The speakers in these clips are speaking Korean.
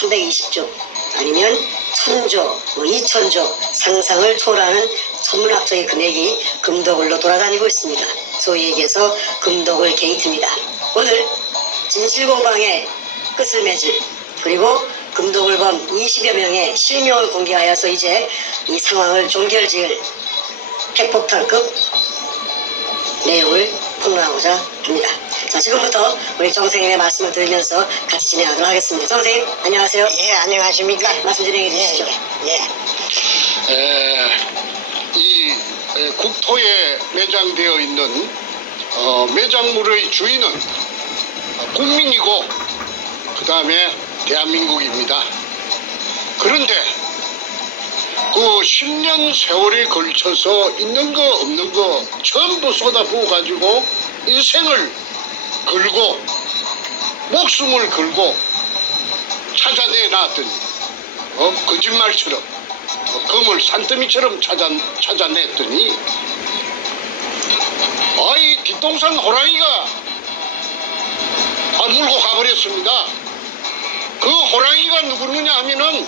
320조 아니면 1000조, 2000조 상상을 초월하는 천문학적인 금액이 금독을로 돌아다니고 있습니다. 소위 얘기해서 금독을 게이트입니다. 오늘 진실공방의 끝을 맺을 그리고 금독을 범 20여 명의 실명을 공개하여서 이제 이 상황을 종결지을 핵폭탄급 내용을 폭로하고자 합니다. 자, 지금부터 우리 정 선생님의 말씀을 들으면서 같이 진행하도록 하겠습니다. 정 선생님, 안녕하세요. 예, 안녕하십니까? 말씀 진행해 주시죠. 이 국토에 매장되어 있는 매장물의 주인은 국민이고 그 다음에 대한민국입니다. 그런데 그 10년 세월에 걸쳐서 있는 거 없는 거 전부 쏟아부어 가지고 인생을 걸고 목숨을 걸고 찾아내 놨더니 거짓말처럼 검을 산더미처럼 찾아냈더니 이 뒷동산 호랑이가 물고 가버렸습니다. 그 호랑이가 누구느냐 하면은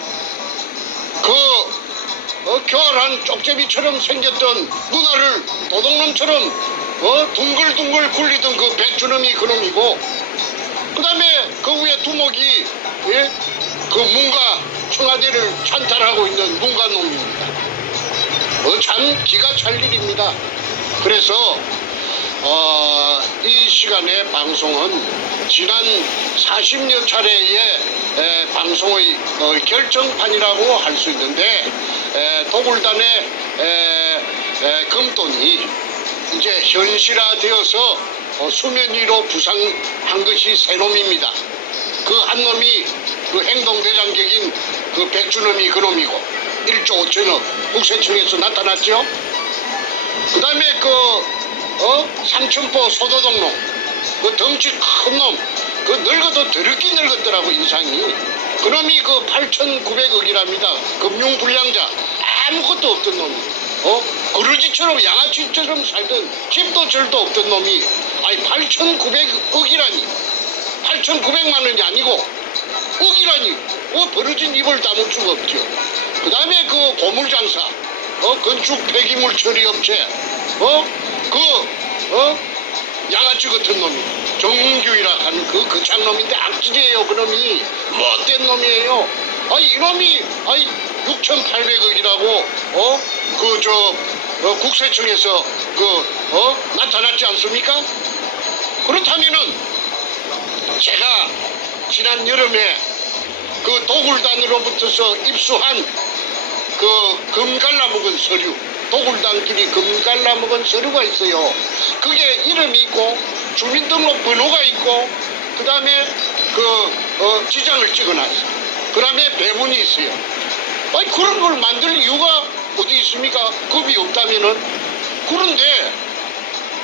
교활한 쪽제비처럼 생겼던 누나를 도둑놈처럼 둥글둥글 굴리던 그 백주놈이 그놈이고, 그 다음에 그 위에 두목이 그 문가 청와대를 찬탈하고 있는 문가놈입니다. 참 기가 찰 일입니다. 그래서 이 시간의 방송은 지난 40여 차례의 방송의 결정판이라고 할 수 있는데, 도굴단의 금돈이 이제 현실화되어서 수면 위로 부상한 것이 세 놈입니다. 그 한 놈이 그 행동대장격인 그 백주놈이 그놈이고 1조 5천억 국세청에서 나타났죠. 그 다음에 삼천포 소도동놈, 그 덩치 큰 놈, 그 늙어도 더럽게 늙었더라고 인상이. 그놈이 그 8,900억이랍니다. 금융불량자, 아무것도 없던 놈이. 그루지처럼 양아치처럼 살던 집도 절도 없던 놈이 8,900억이라니. 8,900만 원이 아니고 억이라니. 벌어진 입을 다물 수가 없죠. 그 다음에 그 고물장사, 건축 폐기물 처리업체, 양아치 같은 놈이 정문규이라 하는 그 거창놈인데 악질이에요. 그놈이 못된 놈이에요. 이놈이 6,800억이라고 국세청에서 나타났지 않습니까? 그렇다면은 제가 지난 여름에 그 도굴단으로부터서 입수한 그 금 갈라먹은 서류, 도굴단끼리 금 갈라먹은 서류가 있어요. 그게 이름이 있고 주민등록번호가 있고 그 다음에 지장을 찍어놨어요. 그 다음에 배분이 있어요. 그런 걸 만들 이유가 어디 있습니까? 금이 없다면은. 그런데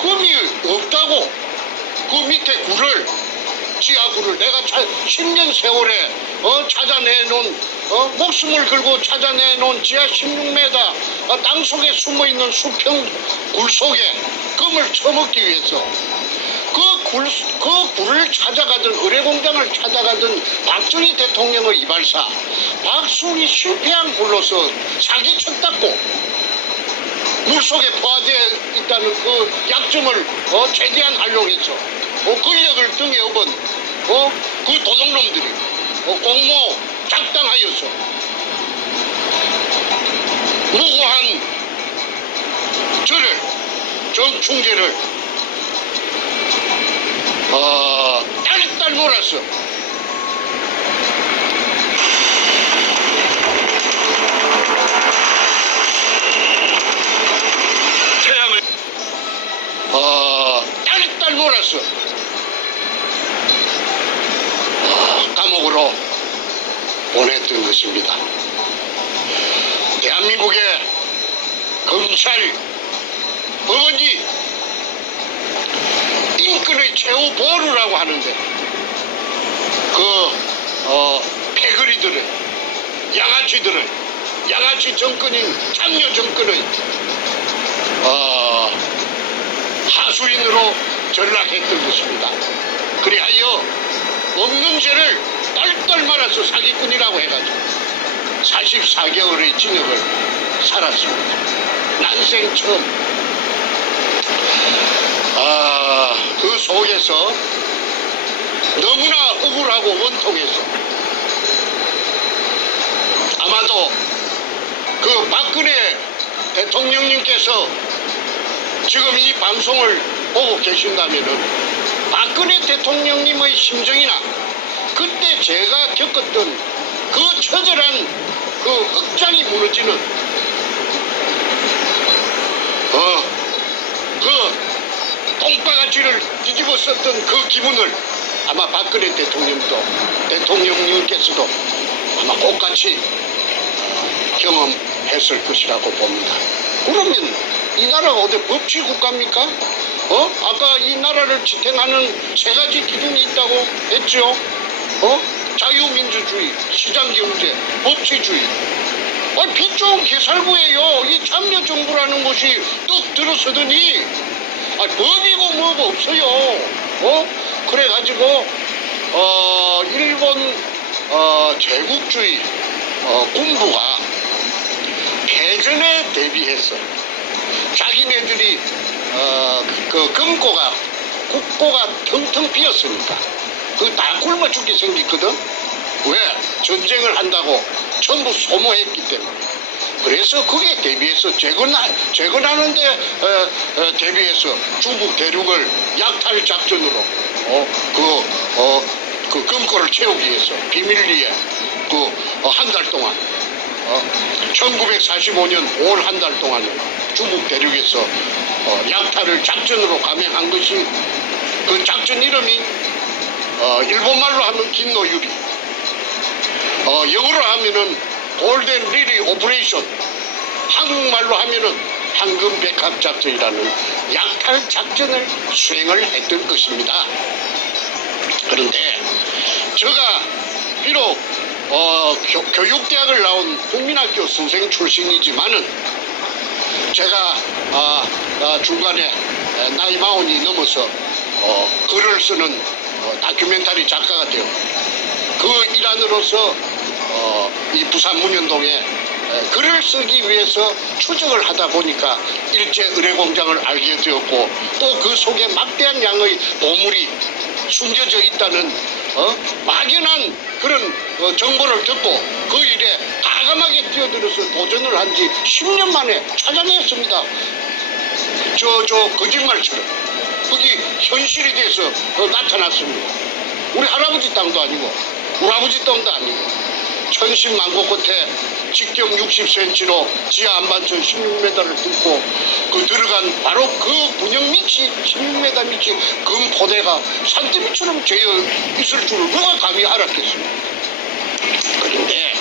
금이 없다고 그 밑에 굴을, 지하굴을 내가 10년 세월에 찾아내놓은 목숨을 걸고 찾아내놓은 지하 16m 땅속에 숨어있는 수평 굴 속에 금을 처먹기 위해서 그 굴을 찾아가던, 의뢰공장을 찾아가던 박정희 대통령의 이발사 박순이 실패한 굴로서 사기쳤다고 물속에 포화되어 있다는 그 약점을 최대한 활용해서 권력을 등에 업은 그 도둑놈들이 공모 작당하여서 무고한 저를, 정충재를 딸딸 몰았어. 태양을 딸딸 몰았어. 감옥으로 보냈던 것입니다. 대한민국의 검찰, 법원이 인권의 최후 보루라고 하는데 패거리들은, 양아치들은, 양아치 정권인 참여 정권의 하수인으로 전락했던 것입니다. 그리하여 없는 죄를 딸딸 말아서 사기꾼이라고 해가지고 44개월의 징역을 살았습니다. 난생 처음. 그 속에서 너무나 억울하고 원통해서 아마도 그 박근혜 대통령님께서 지금 이 방송을 보고 계신다면은 박근혜 대통령님의 심정이나 그때 제가 겪었던 그 처절한 그 억장이 무너지는 그 똥바가지를 뒤집어 썼던 그 기분을 아마 박근혜 대통령님께서도 아마 똑같이 경험했을 것이라고 봅니다. 그러면 이 나라가 어디 법치 국가입니까? 아까 이 나라를 지탱하는 세 가지 기준이 있다고 했죠. 자유민주주의, 시장경제, 법치주의. 빚 좋은 개살구예요. 이 참여정부라는 것이 뚝 들어서더니 법이고 뭐고 없어요. 그래가지고 일본 제국주의 군부가 패전에 대비해서 자기네들이 그 국고가 텅텅 비었으니까 그 다 굶어 죽게 생겼거든. 왜? 전쟁을 한다고 전부 소모했기 때문에. 그래서 그게 대비해서 재건하는데 대비해서 중국 대륙을 약탈 작전으로 그 금고를 채우기 위해서 비밀리에 한 달 동안 1945년 5월 한 달 동안 중국 대륙에서 약탈을 작전으로 감행한 것이 그 작전 이름이 일본말로 하면 긴노유리, 영어로 하면은 골든 리리 오퍼레이션, 한국말로 하면은 황금 백합 작전이라는 약탈 작전을 수행을 했던 것입니다. 그런데 제가 비록 교육대학을 나온 국민학교 선생 출신이지만은 제가 중간에 나이 40이 넘어서 글을 쓰는 다큐멘터리 작가가 되었고 그 일환으로서 이 부산 문현동에 글을 쓰기 위해서 추적을 하다 보니까 일제 의뢰공장을 알게 되었고 또 그 속에 막대한 양의 보물이 숨겨져 있다는 막연한 그런 정보를 듣고 그 일에 과감하게 뛰어들어서 도전을 한 지 10년 만에 찾아냈습니다. 저 거짓말처럼 그게 현실이 돼서 나타났습니다. 우리 할아버지 땅도 아니고 우리 아버지 땅도 아니고 천신만고 끝에 직경 60cm로 지하 안반천 16m를 뚫고 그 들어간 바로 그 문형 밑이 16m 밑이 금포대가 산더미처럼 재어 있을 줄을 누가 감히 알았겠습니까? 그런데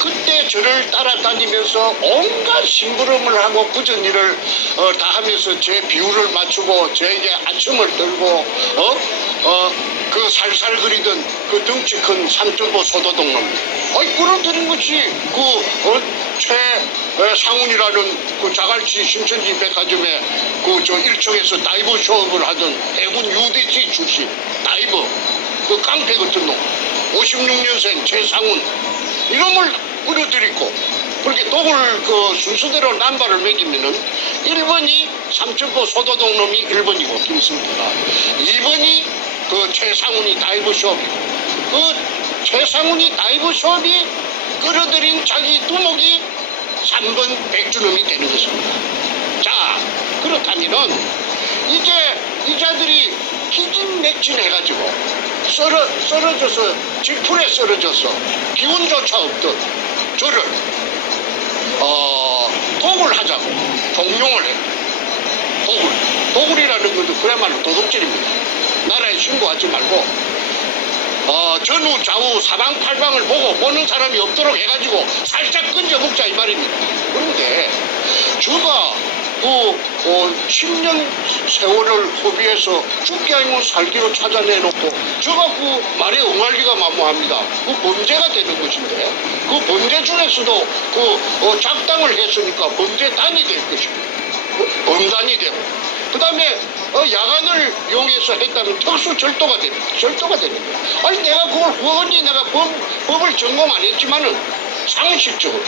그때 저를 따라다니면서 온갖 심부름을 하고 굳은 일을 다 하면서 제 비율을 맞추고 저에게 아첨을 들고 그 살살 그리던 그 덩치 큰 삼천포 소도동놈 끌어들인 것이 최상훈이라는 그 자갈치 신천지 백화점에 그 저 1층에서 다이버 쇼업을 하던 해군 UDT 출신 다이버 그 깡패 같은 놈 56년생 최상훈 이놈을 끌어들이고 그렇게 독을 그 순서대로 남발을 매기면은 1번이 삼천포 소도동 놈이 1번이고 김승태가 2번이 그 최상훈이 다이버숍이고 그 최상훈이 다이버숍이 끌어들인 자기 두목이 3번 백주놈이 되는 것입니다. 자 그렇다면은 이제 이 자들이 기진맥진 해가지고 썰어져서 질풀에 썰어져서 기운조차 없던 저를 독을 하자고 종용을 해. 독을이라는 것도 그야말로 도둑질입니다. 나라에 신고하지 말고 전후 좌우 사방팔방을 보는 사람이 없도록 해가지고 살짝 건져 먹자 이 말입니다. 그런데 제가 그 10년 세월을 허비해서 죽기 아니면 살기로 찾아내놓고 제가 그 말에 응할 리가 만무합니다. 그 범죄가 되는 것인데 그 범죄 중에서도 그 작당을 했으니까 범죄단이 될 것입니다. 범단이 되고 그다음에 야간을 이용해서 했다면 특수 절도가 됩니다. 절도가 되는 거예요. 아니 내가 그걸 후원이 내가 법을 전공 안 했지만은 상식적으로.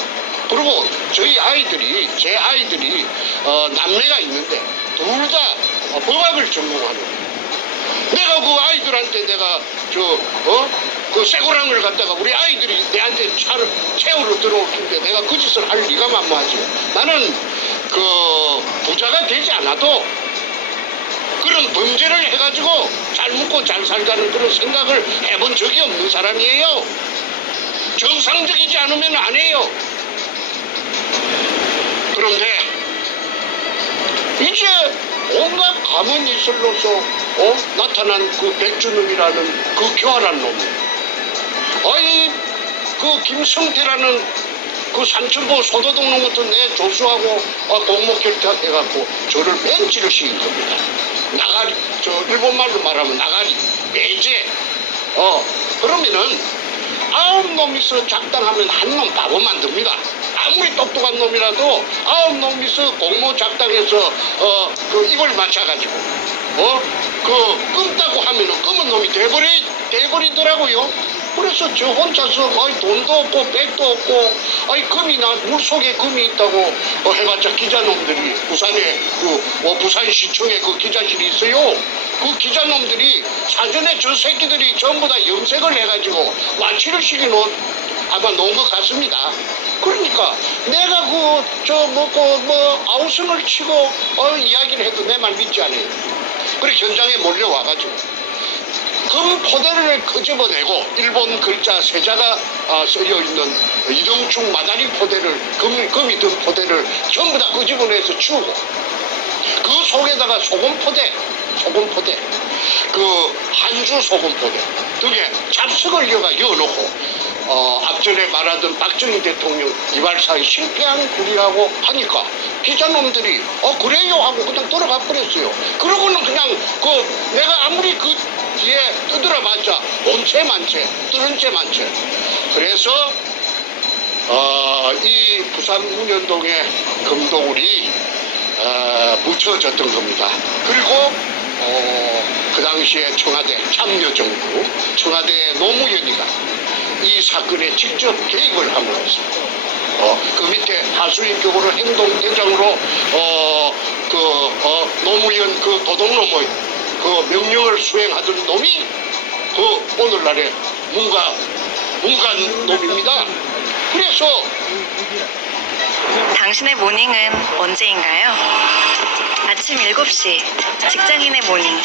그리고 저희 아이들이 제 아이들이 남매가 있는데 둘 다 법학을 전공하는 거예요. 내가 그 아이들한테 내가 그 쇠고랑을 갖다가 우리 아이들이 내한테 차를 채우러 들어올 텐데 내가 그 짓을 할 리가 만무하지. 나는 그 부자가 되지 않아도 그런 범죄를 해가지고 잘 먹고 잘 살자는 그런 생각을 해본 적이 없는 사람이에요. 정상적이지 않으면 안 해요. 그런데 이제 온갖 가문 이슬로서 나타난 그 백준웅이라는 그 교활한 놈, 아니 그 김성태라는 그 산천보 소도동 놈부터 내 조수하고 공모 결탁해갖고 저를 벤치를 시킨 겁니다. 나가리, 저 일본말로 말하면 나가리, 배제. 그러면은 9놈이서 작당하면 한 놈 바보 만듭니다. 아무리 똑똑한 놈이라도 9놈이서 공모 작당해서 그 입을 맞춰가지고 그 끔다고 하면은 검은 놈이 돼버리더라고요. 그래서 저 혼자서 돈도 없고 백도 없고 금이나 물속에 금이 있다고 해봤자 기자놈들이 부산에 부산시청에 그 기자실이 있어요. 그 기자놈들이 사전에 저 새끼들이 전부 다 염색을 해가지고 와치를 시켜놓은 아마 놓은 것 같습니다. 그러니까 내가 아우성을 치고 이야기를 해도 내 말 믿지 않아요. 그래 현장에 몰려와가지고 금 포대를 끄집어내고 일본 글자 세자가 쓰여 있는 이동충 마다리 포대를 금이 든 포대를 전부 다 끄집어내서 치우고 그 속에다가 소금 포대 그 한주 소금 포대 등에 잡석을 이어놓고 앞전에 말하던 박정희 대통령 이발사에 실패한 굴이라고 하니까 기자놈들이 그래요 하고 그냥 돌아가 버렸어요. 그러고는 그냥 내가 아무리 그 뒤에 두드려봤자 온채 만채 뚫은 채 만채. 그래서 이 부산 문현동의 금도굴이 묻혀졌던 겁니다. 그리고 그 당시에 청와대 참여정부 청와대 노무현이가 이 사건에 직접 개입을 함으로써 그 밑에 하수인격으로 행동대장으로 노무현 그 도둑놈의 그 명령을 수행하던 놈이 그 오늘날의 문간 놈입니다. 그래서 당신의 모닝은 언제인가요? 아침 7시 직장인의 모닝.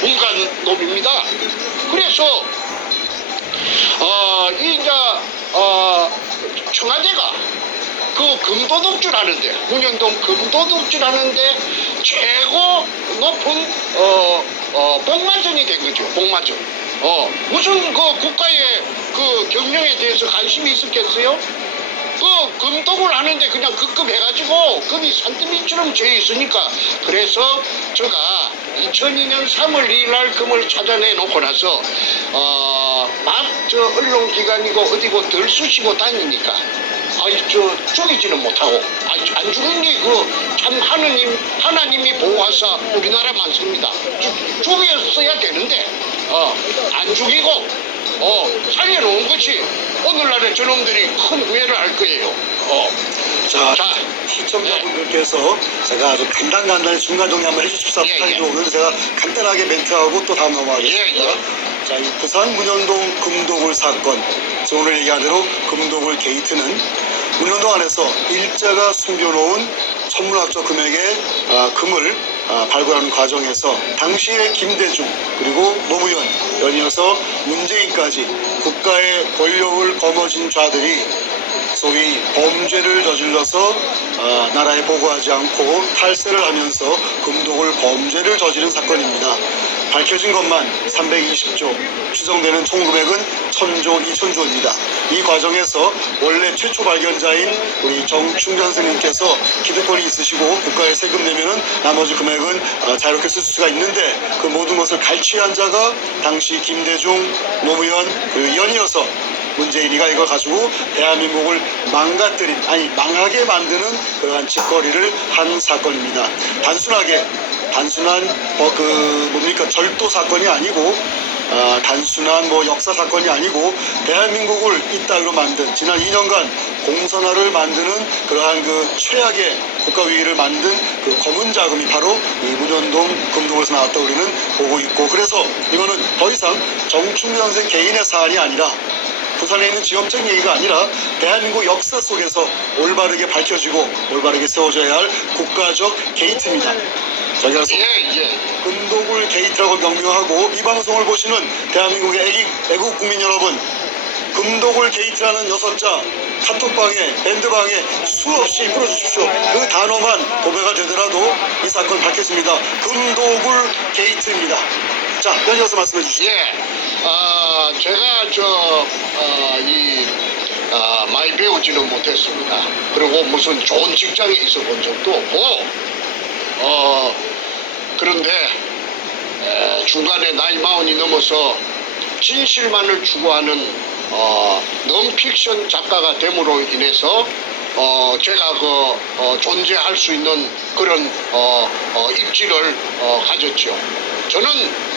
문간 놈입니다. 그래서 청와대가 그 금도둑질 하는데 문현동 금도둑질 하는데 최고 높은 복마전이 된 거죠. 복마전. 무슨 그 국가의 그 경영에 대해서 관심이 있었겠어요? 그 금독을 하는데 그냥 급급해가지고 금이 산더미처럼 져 있으니까 그래서 제가 2002년 3월 2일 날 금을 찾아내 놓고 나서 언론기관이고 어디고 덜 쑤시고 다니니까 죽이지는 못하고 안 죽은 게 참 하나님이 보호하사 우리나라 많습니다. 죽였어야 되는데 안 죽이고 살려놓은 것이 오늘날의 저놈들이 큰 후회를 할 거예요. 자, 시청자분들께서 제가 아주 간단히 중간 정리 한번 해주십사 부탁이 들어오면 제가 간단하게 멘트하고 또 다음 넘어가겠습니다. 자, 이 부산 문현동 금도굴 사건, 오늘 얘기한 대로 금도굴 게이트는 문현동 안에서 일제가 숨겨놓은 천문학적 금액의 금을 발굴하는 과정에서 당시의 김대중 그리고 노무현 연이어서 문재인까지 국가의 권력을 거머쥔 자들이 소위 범죄를 저질러서 나라에 보고하지 않고 탈세를 하면서 금독을 범죄를 저지른 사건입니다. 밝혀진 것만 320조, 추정되는 총 금액은 1000조, 2000조입니다. 이 과정에서 원래 최초 발견자인 우리 정충전 스님께서 기득권이 있으시고 국가에 세금 내면은 나머지 금액은 자유롭게 쓸 수가 있는데 그 모든 것을 갈취한 자가 당시 김대중, 노무현, 그리고 연이어서 문재인이가 이걸 가지고 대한민국을 망가뜨린, 아니 망하게 만드는 그러한 짓거리를 한 사건입니다. 단순한 뭡니까 절도 사건이 아니고 단순한 역사 사건이 아니고 대한민국을 이따위로 만든 지난 2년간 공선화를 만드는 그러한 그 최악의 국가 위기를 만든 그 검은 자금이 바로 이 문현동 금도에서 나왔다고 우리는 보고 있고, 그래서 이거는 더 이상 정충래 선생 개인의 사안이 아니라 부산에 있는 지역적 얘기가 아니라 대한민국 역사 속에서 올바르게 밝혀지고 올바르게 세워져야 할 국가적 게이트입니다. 자, 그래서 금도굴 게이트라고 명명하고 이 방송을 보시는 대한민국의 애국 국민 여러분, 금도굴 게이트라는 6자 카톡방에 밴드방에 수없이 풀어주십시오. 그 단어만 도배가 되더라도 이 사건 밝혀집니다. 금도굴 게이트입니다. 자, 연이어서 말씀해 주시죠. 제가 많이 배우지는 못했습니다. 그리고 무슨 좋은 직장에 있어 본 적도 없고, 그런데 중간에 나이 40이 넘어서 진실만을 추구하는 넌픽션 작가가 됨으로 인해서 제가 존재할 수 있는 그런 입지를 가졌죠. 저는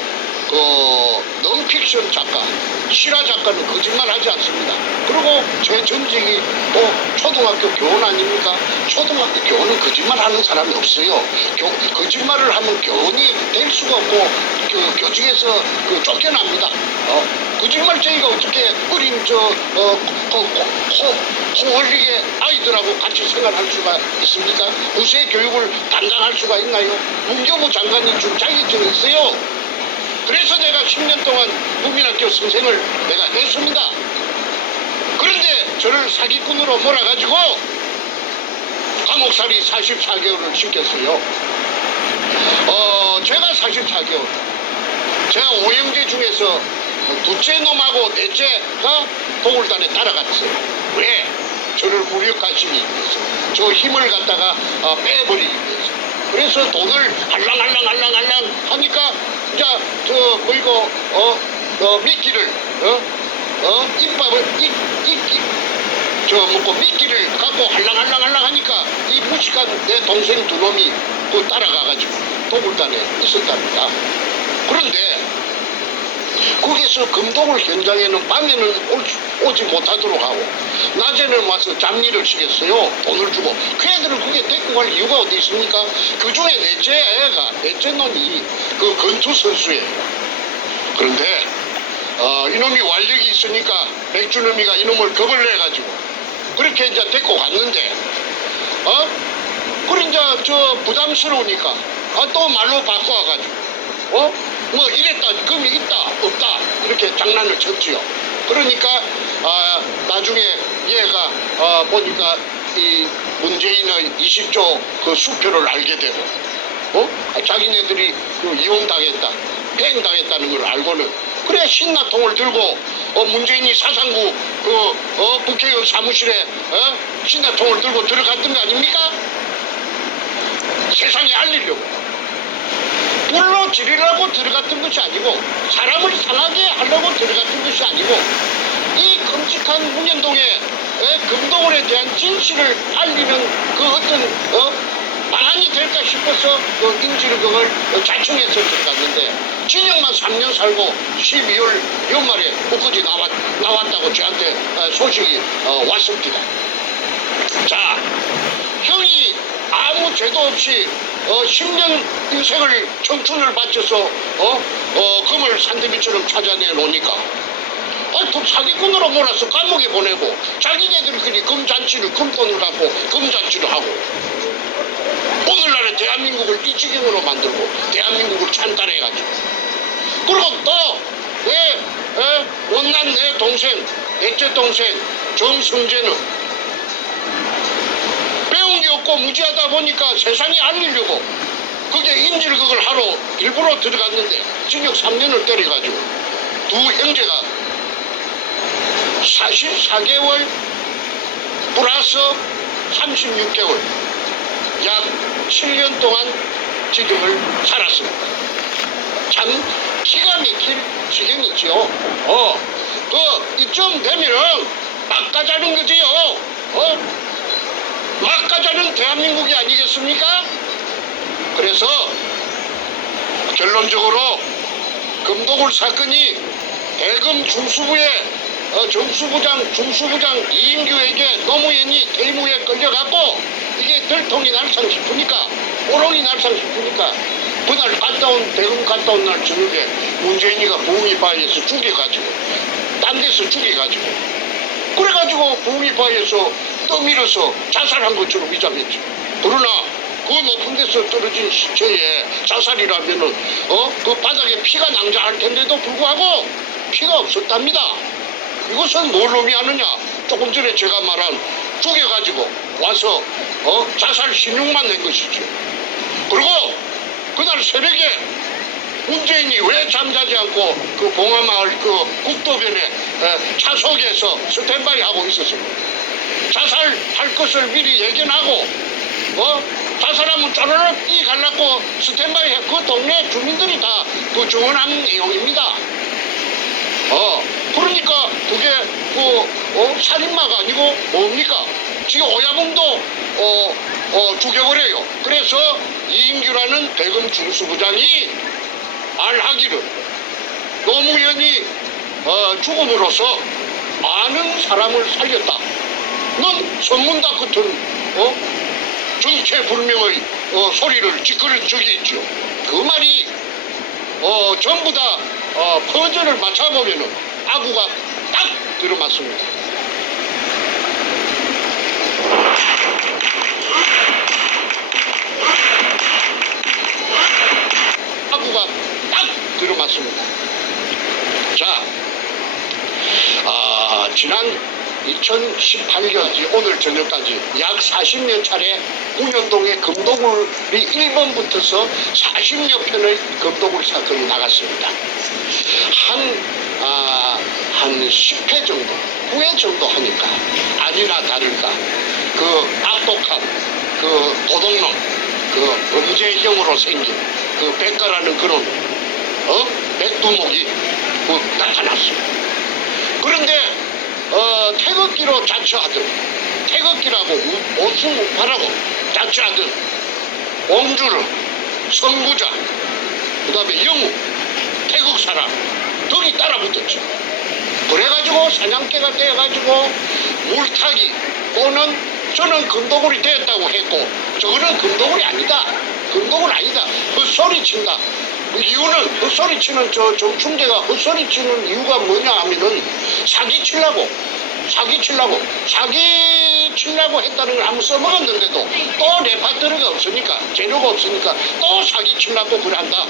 넌픽션 작가, 실화 작가는 거짓말하지 않습니다. 그리고 제 전직이 또 초등학교 교원 아닙니까? 초등학교 교원은 거짓말하는 사람이 없어요. 거짓말을 하면 교원이 될 수가 없고 교직에서 쫓겨납니다. 거짓말쟁이가 어떻게 어린 홀리게 아이들하고 같이 생활할 수가 있습니까? 구세 교육을 담당할 수가 있나요? 문교부 장관이 준 자격증이 있어요. 그래서 내가 10년 동안 국민학교 선생을 내가 했습니다. 그런데 저를 사기꾼으로 몰아가지고 감옥살이 44개월을 시켰어요. 제가 44개월. 제가 오형제 중에서 둘째 놈하고 넷째가 도굴단에 따라갔어요. 왜? 저를 무력화시키기 위해서. 저 힘을 갖다가 빼버리기 위해서. 그래서 돈을 알랑알랑 하니까 이제 미끼를 입밥을 미끼를 갖고 알랑알랑 하니까 이 무식한 내 동생 두 놈이 따라가가지고 도굴단에 있었답니다. 그런데 거기서 금도굴 현장에는 밤에는 오지 못하도록 하고 낮에는 와서 잡일을 시켰어요. 돈을 주고. 그 애들을 그게 데리고 갈 이유가 어디 있습니까? 그 중에 넷째 놈이 그 건투 선수예요. 그런데 이놈이 완력이 있으니까 백준엄이가 이놈을 겁을 내가지고 그렇게 이제 데리고 갔는데 그래 이제 부담스러우니까 또 말로 바꿔가지고 이랬다, 금이 있다, 없다, 이렇게 장난을 쳤지요. 그러니까, 나중에 얘가, 보니까 이 문재인의 20조 그 수표를 알게 되고, 자기네들이 이용당했다, 팽당했다는 걸 알고는, 그래, 신나통을 들고, 문재인이 사상구, 국회의원 사무실에, 신나통을 들고 들어갔던 거 아닙니까? 세상에 알리려고. 불로 지르려고 들어갔던 것이 아니고 사람을 상하게 하려고 들어갔던 것이 아니고 이 끔찍한 문현동의 금도굴에 대한 진실을 알리는 그 어떤 방안이 될까 싶어서 인지를 그걸 자청해서 들어갔는데 진영만 3년 살고 12월 연말에 엊그제 나왔다고 저한테 소식이 왔습니다. 자, 형이 아무 죄도 없이 10년 인생을 청춘을 바쳐서 금을 산더미처럼 찾아내 놓으니까 또 사기꾼으로 몰아서 감옥에 보내고 자기네들끼리 금잔치를 금돈을 갖고 금잔치를 하고 오늘날의 대한민국을 이 지경으로 만들고 대한민국을 찬탈해가지고 그리고 또 내 원난 내 동생 넷째 동생 정성재는 배운 게 없고 무지하다 보니까 세상에 알리려고 그게 인질극을 하러 일부러 들어갔는데 징역 3년을 때려가지고 두 형제가 44개월 플러스 36개월 약 7년 동안 징역을 살았습니다. 참 기가 막힐 지경이지요. 이쯤 되면은 막 가자는 거지요. 막 가자는 대한민국이 아니겠습니까? 그래서 결론적으로 금도굴 사건이 대검 중수부의 중수부장 이인규에게 노무현이 대무에 끌려갔고 이게 들통이 날상 싶으니까 오롱이 날상 싶으니까 그날 대검 갔다 온 날 저녁에 문재인이가 부흥이바에서 죽여가지고 딴 데서 죽여가지고 그래가지고 부흥이바에서 떠밀어서 자살한 것처럼 위장했죠. 그러나 그 높은 데서 떨어진 시체에 자살이라면은 그 바닥에 피가 낭자할 텐데도 불구하고 피가 없었답니다. 이것은 뭘 의미하느냐? 조금 전에 제가 말한 죽여가지고 와서 자살 신용만 낸 것이죠. 그리고 그날 새벽에 문재인이 왜 잠자지 않고 그 봉화마을 그 국도변에 차석에서 스탠바이 하고 있었습니까? 자살할 것을 미리 예견하고 자살하면 쪼르륵 뛰갈라고 스탠바이 해. 그 동네 주민들이 다 그 증언한 내용입니다. 그러니까 그게 살인마가 아니고 뭡니까? 지금 오야봉도 죽여버려요. 그래서 이인규라는 대검 중수부장이 말하기를 노무현이 죽음으로써 많은 사람을 살렸다. 넌 선문다 같은 정체불명의 소리를 찌끄는 적이 있죠. 그 말이 전부 다 퍼즐을 맞춰보면은 아구가 딱 들어맞습니다. 아구가 딱 들어맞습니다. 자, 지난 2018년 오늘 저녁까지 약 40여 차례 운현동의 금도굴이 1번 붙어서 40여 편의 금도굴 사건이 나갔습니다. 한 10회 정도, 9회 정도 하니까 아니나 다를까 그 악독한 그 도둑놈, 그 범죄형으로 생긴 그 백가라는 그놈, 백두목이 나타났습니다. 그런데 태극기로 자처하듯 태극기라고 오승우파라고 자처하듯 옹주르, 선구자, 그 다음에 영우, 태국 사람 등이 따라붙었죠. 그래가지고 사냥개가 되어가지고 물타기 또는 저는 금도굴이 되었다고 했고 저거는 금도굴이 아니다. 금도굴 아니다. 헛소리친다. 이유는 헛소리치는 저 정충대가 헛소리치는 이유가 뭐냐 하면은 사기치려고 했다는 걸 한번 써먹었는데도 또 레파토리가 없으니까 재료가 없으니까 또 사기치려고 그런다.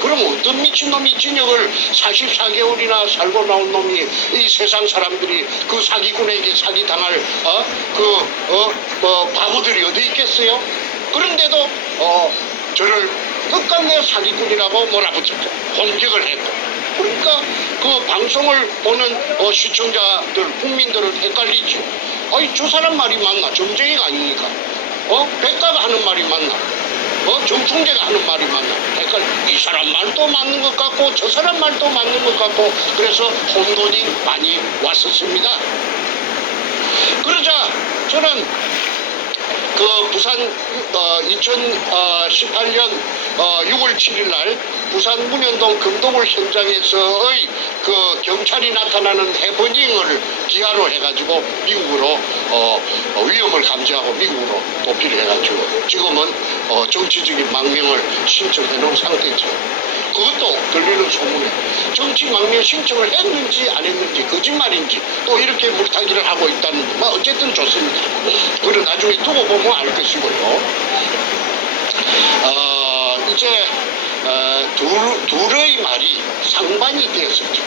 그럼 어떤 미친놈이 진역을 44개월이나 살고 나온 놈이 이 세상 사람들이 그 사기꾼에게 사기당할 바보들이 어디 있겠어요? 그런데도 저를 끝까지 사기꾼이라고 몰아붙였죠. 공격을 했고. 그러니까 그 방송을 보는 시청자들, 국민들은 헷갈리죠. 저 사람 말이 맞나? 점쟁이가 아니니까. 백가가 하는 말이 맞나? 정충대가 하는 말이 맞나? 이 사람 말도 맞는 것 같고 저 사람 말도 맞는 것 같고 그래서 혼돈이 많이 왔었습니다. 그러자 저는 그 부산 2018년 6월 7일 날 부산 문현동 금도굴 현장에서의 그 경찰이 나타나는 해버닝을 기하로 해가지고 미국으로 위험을 감지하고 미국으로 도피를 해가지고 지금은 정치적인 망명을 신청해 놓은 상태죠. 그것도 들리는 소문에 정치 망명 신청을 했는지 안 했는지 거짓말인지 또 이렇게 물타기를 하고 있다는 뭐 어쨌든 좋습니다. 그걸 나중에 두고 보면 알 것이고요. 이제 둘의 말이 상반이 되었습니다.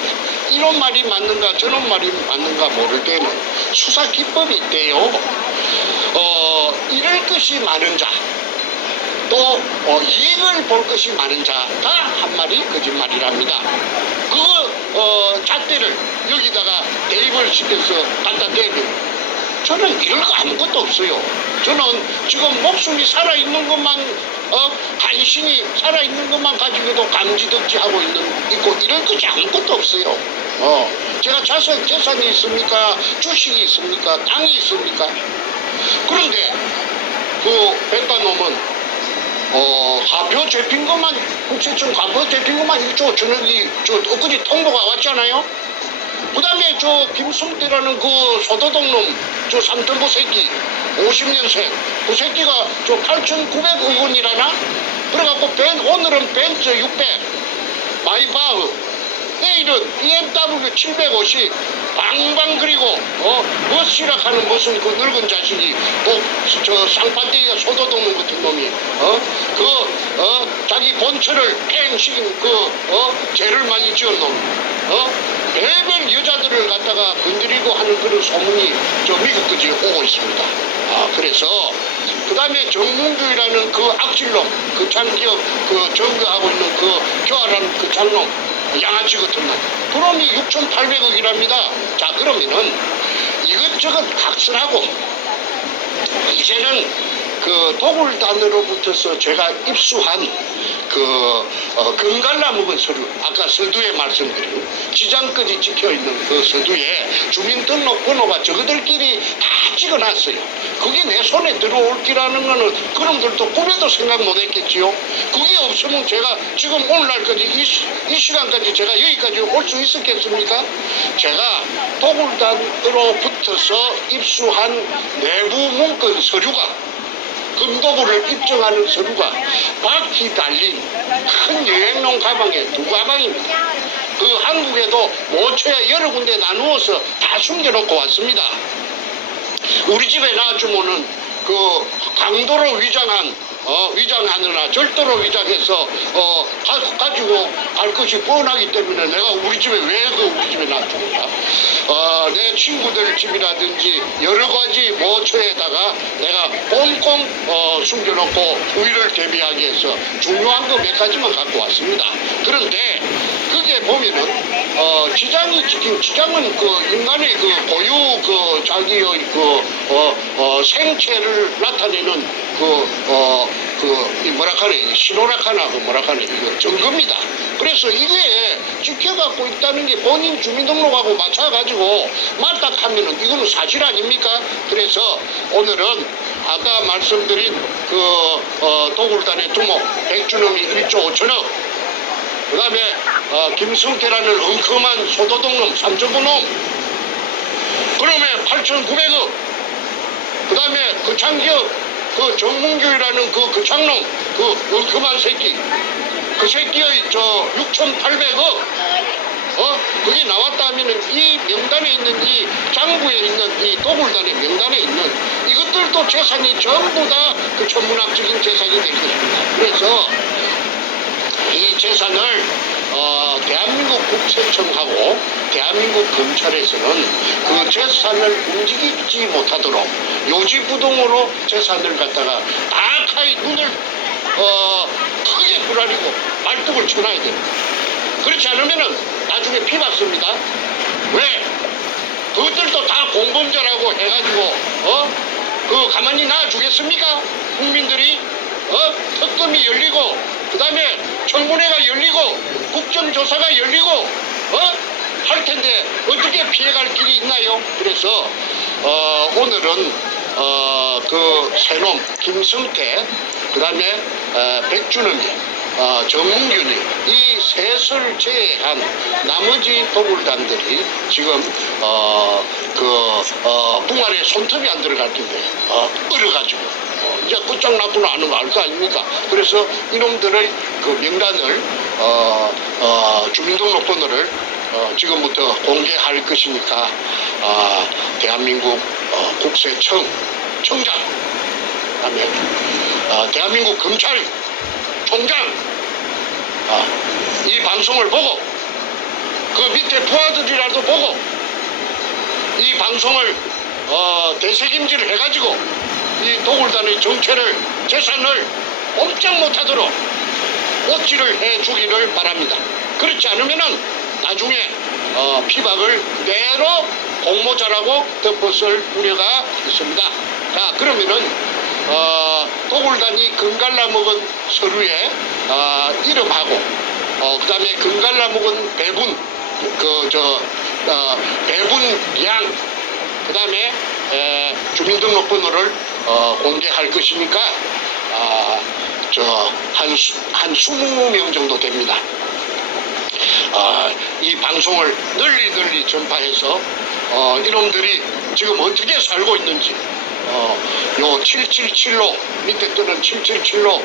이런 말이 맞는가 저런 말이 맞는가 모를 때는 수사 기법이 있대요. 이럴 것이 많은 자 또 이익을 볼 것이 많은 자가 한 말이 거짓말이랍니다. 그 잣대를 여기다가 대입을 시켜서 갖다 대면 저는 이럴 거 아무것도 없어요. 저는 지금 목숨이 살아있는 것만 간신히 살아있는 것만 가지고도 감지덕지하고 있고 이럴 것이 아무것도 없어요. 제가 재산이 있습니까? 주식이 있습니까? 땅이 있습니까? 그런데 그 백반놈은 가표 잡힌 것만 국세청 가표 잡힌 것만 이쪽 저녁이 저 엊그제 통보가 왔잖아요. 그 다음에 저 김승태라는 그 소도동 놈, 저 삼천포 새끼, 50년생, 그 새끼가 저 8,900억 원이라나? 그래갖고 오늘은 벤츠 600, 마이바흐, 내일은 BMW 750, 방방 그리고, 머시락하는 무슨 그 늙은 자식이, 저 쌍판대기가 소도동 놈 같은 놈이, 자기 본처를 팽식인 죄를 많이 지은 놈, 별별 여자들을 갖다가 건드리고 하는 그런 소문이 저 미국까지 오고 있습니다. 그래서 그 다음에 정문규라는 그 악질놈, 그 장기업 그 정교하고 있는 그 교활한 그 장놈, 양아치 같은 놈, 그놈이 6,800억이랍니다. 자, 그러면은 이것저것 각설하고 이제는 그 도굴단으로부터서 제가 입수한 금갈라 먹은 서류, 아까 서두에 말씀드린 지장까지 찍혀있는 그 서두에 주민등록번호가 저거들끼리 다 찍어놨어요. 그게 내 손에 들어올 기라는 거는 그놈들도 꿈에도 생각 못했겠지요. 그게 없으면 제가 지금 오늘날까지 이 시간까지 제가 여기까지 올 수 있었겠습니까? 제가 도굴단으로부터서 입수한 내부 문건 서류가 금도구를 입증하는 서류가 바퀴 달린 큰 여행용 가방에 2가방입니다. 그 한국에도 모처에 여러 군데 나누어서 다 숨겨놓고 왔습니다. 우리 집에 놔주면은 그 강도로 위장하느라 절도로 위장해서 가지고 갈 것이 뻔하기 때문에 내가 우리 집에 왜 우리 집에 놔줍니까? 내 친구들 집이라든지 여러 가지 모처에다가 내가 꽁꽁 숨겨놓고 우위를 대비하기 위해서 중요한 거 몇 가지만 갖고 왔습니다. 그런데 그게 보면은 지장은 그 인간의 그 고유 그 자기의 생체를 나타내는 신호락하나 이거 증거입니다. 그래서 이게 지켜갖고 있다는 게 본인 주민등록하고 맞춰가지고 맞닥하면은 이거는 사실 아닙니까? 그래서 오늘은 아까 말씀드린 도굴단의 두목 백준엄이 1조 5천억, 그 다음에 김승태라는 엉큼한 소도동놈 3천구놈 그놈의 8,900억, 그 다음에 그 창기업 그 정문규라는 그 창놈 그 엉큼한 새끼, 그 새끼의 6,800억 그게 나왔다 하면은 이 명단에 있는 이 장부에 있는 이 도굴단의 명단에 있는 이것들도 재산이 전부 다 그 천문학적인 재산이 될 것입니다. 그래서 이 재산을 대한민국 국세청하고 대한민국 검찰에서는 그 재산을 움직이지 못하도록 요지부동으로 재산을 갖다가 딱하게 눈을 크게 부라리고 말뚝을 쳐놔야 됩니다. 그렇지 않으면은 나중에 피받습니다. 왜? 그것들도 다 공범자라고 해가지고 가만히 놔주겠습니까? 국민들이 특검이 열리고 그 다음에 청문회가 열리고 국정조사가 열리고 할 텐데 어떻게 피해갈 길이 있나요? 그래서 오늘은 그 새놈 김승태, 그 다음에 백준엄이, 정문균이 이 셋을 제외한 나머지 도굴단들이 지금 붕안에 손톱이 안 들어갈 텐데 얼어가지고 이제 끝장났구나 하는 거 알 거 아닙니까? 그래서 이놈들의 그 명단을 주민등록번호를 지금부터 공개할 것이니까 대한민국 국세청장, 그다음에 대한민국 검찰총장 이 방송을 보고 그 밑에 부하들이라도 보고 이 방송을 대책임질 해가지고 이 도굴단의 정체를 재산을 꼼짝 못하도록 어찌를 해주기를 바랍니다. 그렇지 않으면은 나중에 피박을 그대로 공모자라고 덮었을 우려가 있습니다. 자, 그러면은 도굴단이 금갈라 먹은 서류에 이름하고 그다음에 금갈라 먹은 배분 배분량 그다음에 주민등록번호를 공개할 것이니까 한 20명 정도 됩니다. 이 방송을 널리 전파해서 이놈들이 지금 어떻게 살고 있는지 요 777로 밑에 뜨는 777로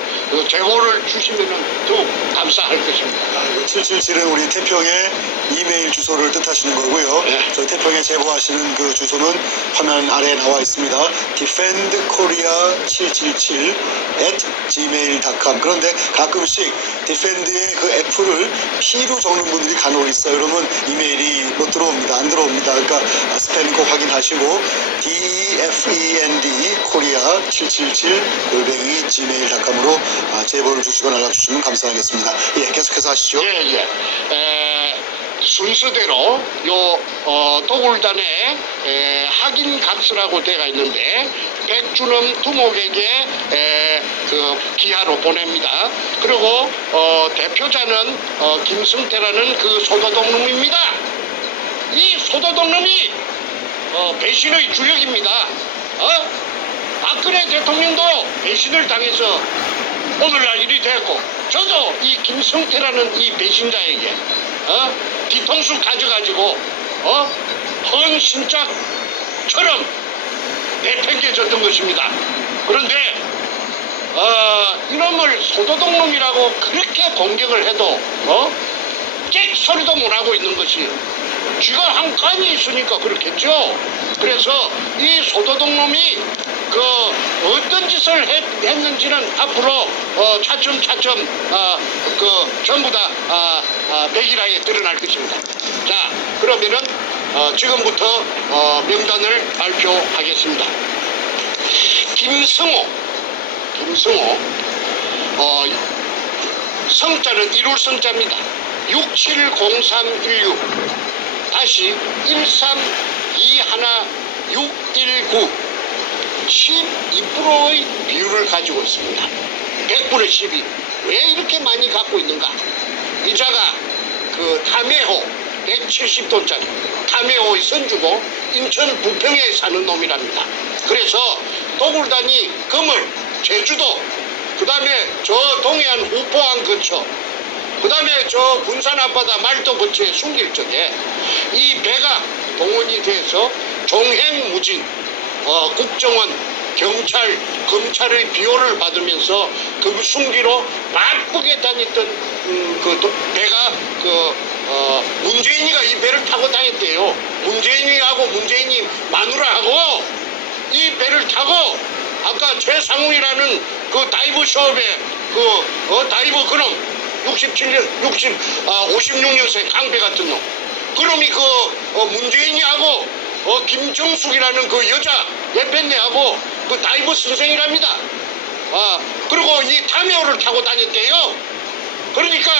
제보를 주시면은 더욱 감사할 것입니다. 777은 우리 태평의 이메일 주소를 뜻하시는 거고요. 네. 저희 태평에 제보하시는 그 주소는 화면 아래에 나와 있습니다. defendkorea777@gmail.com. 그런데 가끔씩 defend의 그 F를 P로 적는 분들이 간혹 있어요. 그러면 이메일이 못 들어옵니다. 안 들어옵니다. 그러니까 스팸 꼭 확인하시고 defend korea777@gmail.com으로 제보를 주시거나 연락 주시면 감사하겠습니다. 예, 계속해서 하시죠. 예. 순서대로 요 도굴단의 확인 값이라고 되어 있는데 백준엄 두목에게 그 기하로 보냅니다. 그리고 대표자는 김승태라는 그 소도독놈입니다. 이 소도독놈이 배신의 주역입니다. 박근혜 대통령도 배신을 당해서 오늘날 일이 됐고 저도 이 김성태라는 이 배신자에게 뒤통수 가져가지고 헌신짝처럼 내팽개졌던 것입니다. 그런데 이놈을 소도독놈이라고 그렇게 공격을 해도 객 소리도 못하고 있는 것이 쥐가 한 칸이 있으니까 그렇겠죠. 그래서 이 소도독놈이 그 어떤 짓을 했는지는 앞으로 차츰 그 전부 다 백일하에 드러날 것입니다. 자, 그러면은 지금부터 명단을 발표하겠습니다. 김승호 성자는 이룰 성자입니다. 670316 다시 1321619 12%의 비율을 가지고 있습니다. 100분의 12. 왜 이렇게 많이 갖고 있는가? 이자가 그 담해호 170돈짜리 담해호의 선주고 인천 부평에 사는 놈이랍니다. 그래서 도굴단이 금을 제주도 그 다음에 저 동해안 후포항 근처 그 다음에 저 군산 앞바다 말도 근처에 숨길 적에 이 배가 동원이 돼서 종행무진 국정원, 경찰, 검찰의 비호를 받으면서 그 숨기로 바쁘게 다녔던 그 배가 문재인이가 이 배를 타고 다녔대요. 문재인이하고 문재인이 마누라하고 이 배를 타고 아까 최상훈이라는 그 다이브 숍에 다이브 그놈 56년생 강배 같은 놈 그놈이 문재인이하고 김정숙이라는 그 여자 예편네하고 그 다이버 선생이랍니다. 그리고 이 담해호를 타고 다녔대요. 그러니까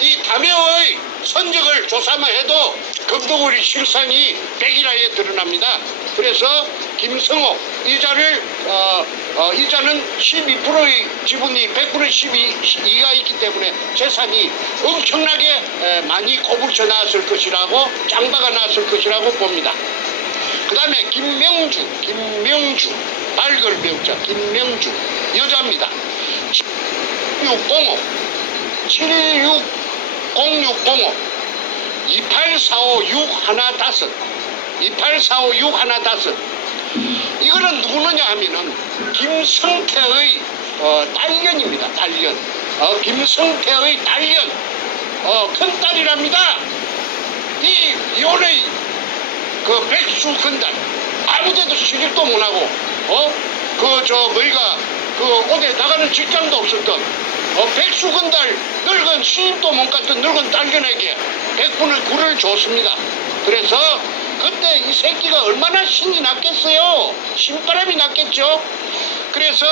이 담해호의 선적을 조사만 해도 금도구리 실상이 백일하에 드러납니다. 그래서 김성호 이자는 12%의 지분이 100%의 12가 있기 때문에 재산이 엄청나게 많이 고불쳐 나왔을 것이라고 장바가 나왔을 것이라고 봅니다. 그 다음에 김명주 발걸 명자 김명주 여자입니다. 7605 2845615 이거는 누구느냐 하면은 김성태의 딸년입니다. 딸년 김성태의 딸년 큰딸이랍니다. 이 이혼의 그 백수 큰딸 아무데도 시집도 못하고 어디 나가는 직장도 없었던 백수 큰딸 늙은 시집도 못 갔던 늙은 딸년에게 100분의 9를 줬습니다. 그래서 그때 이 새끼가 얼마나 신이 났겠어요. 신바람이 났겠죠. 그래서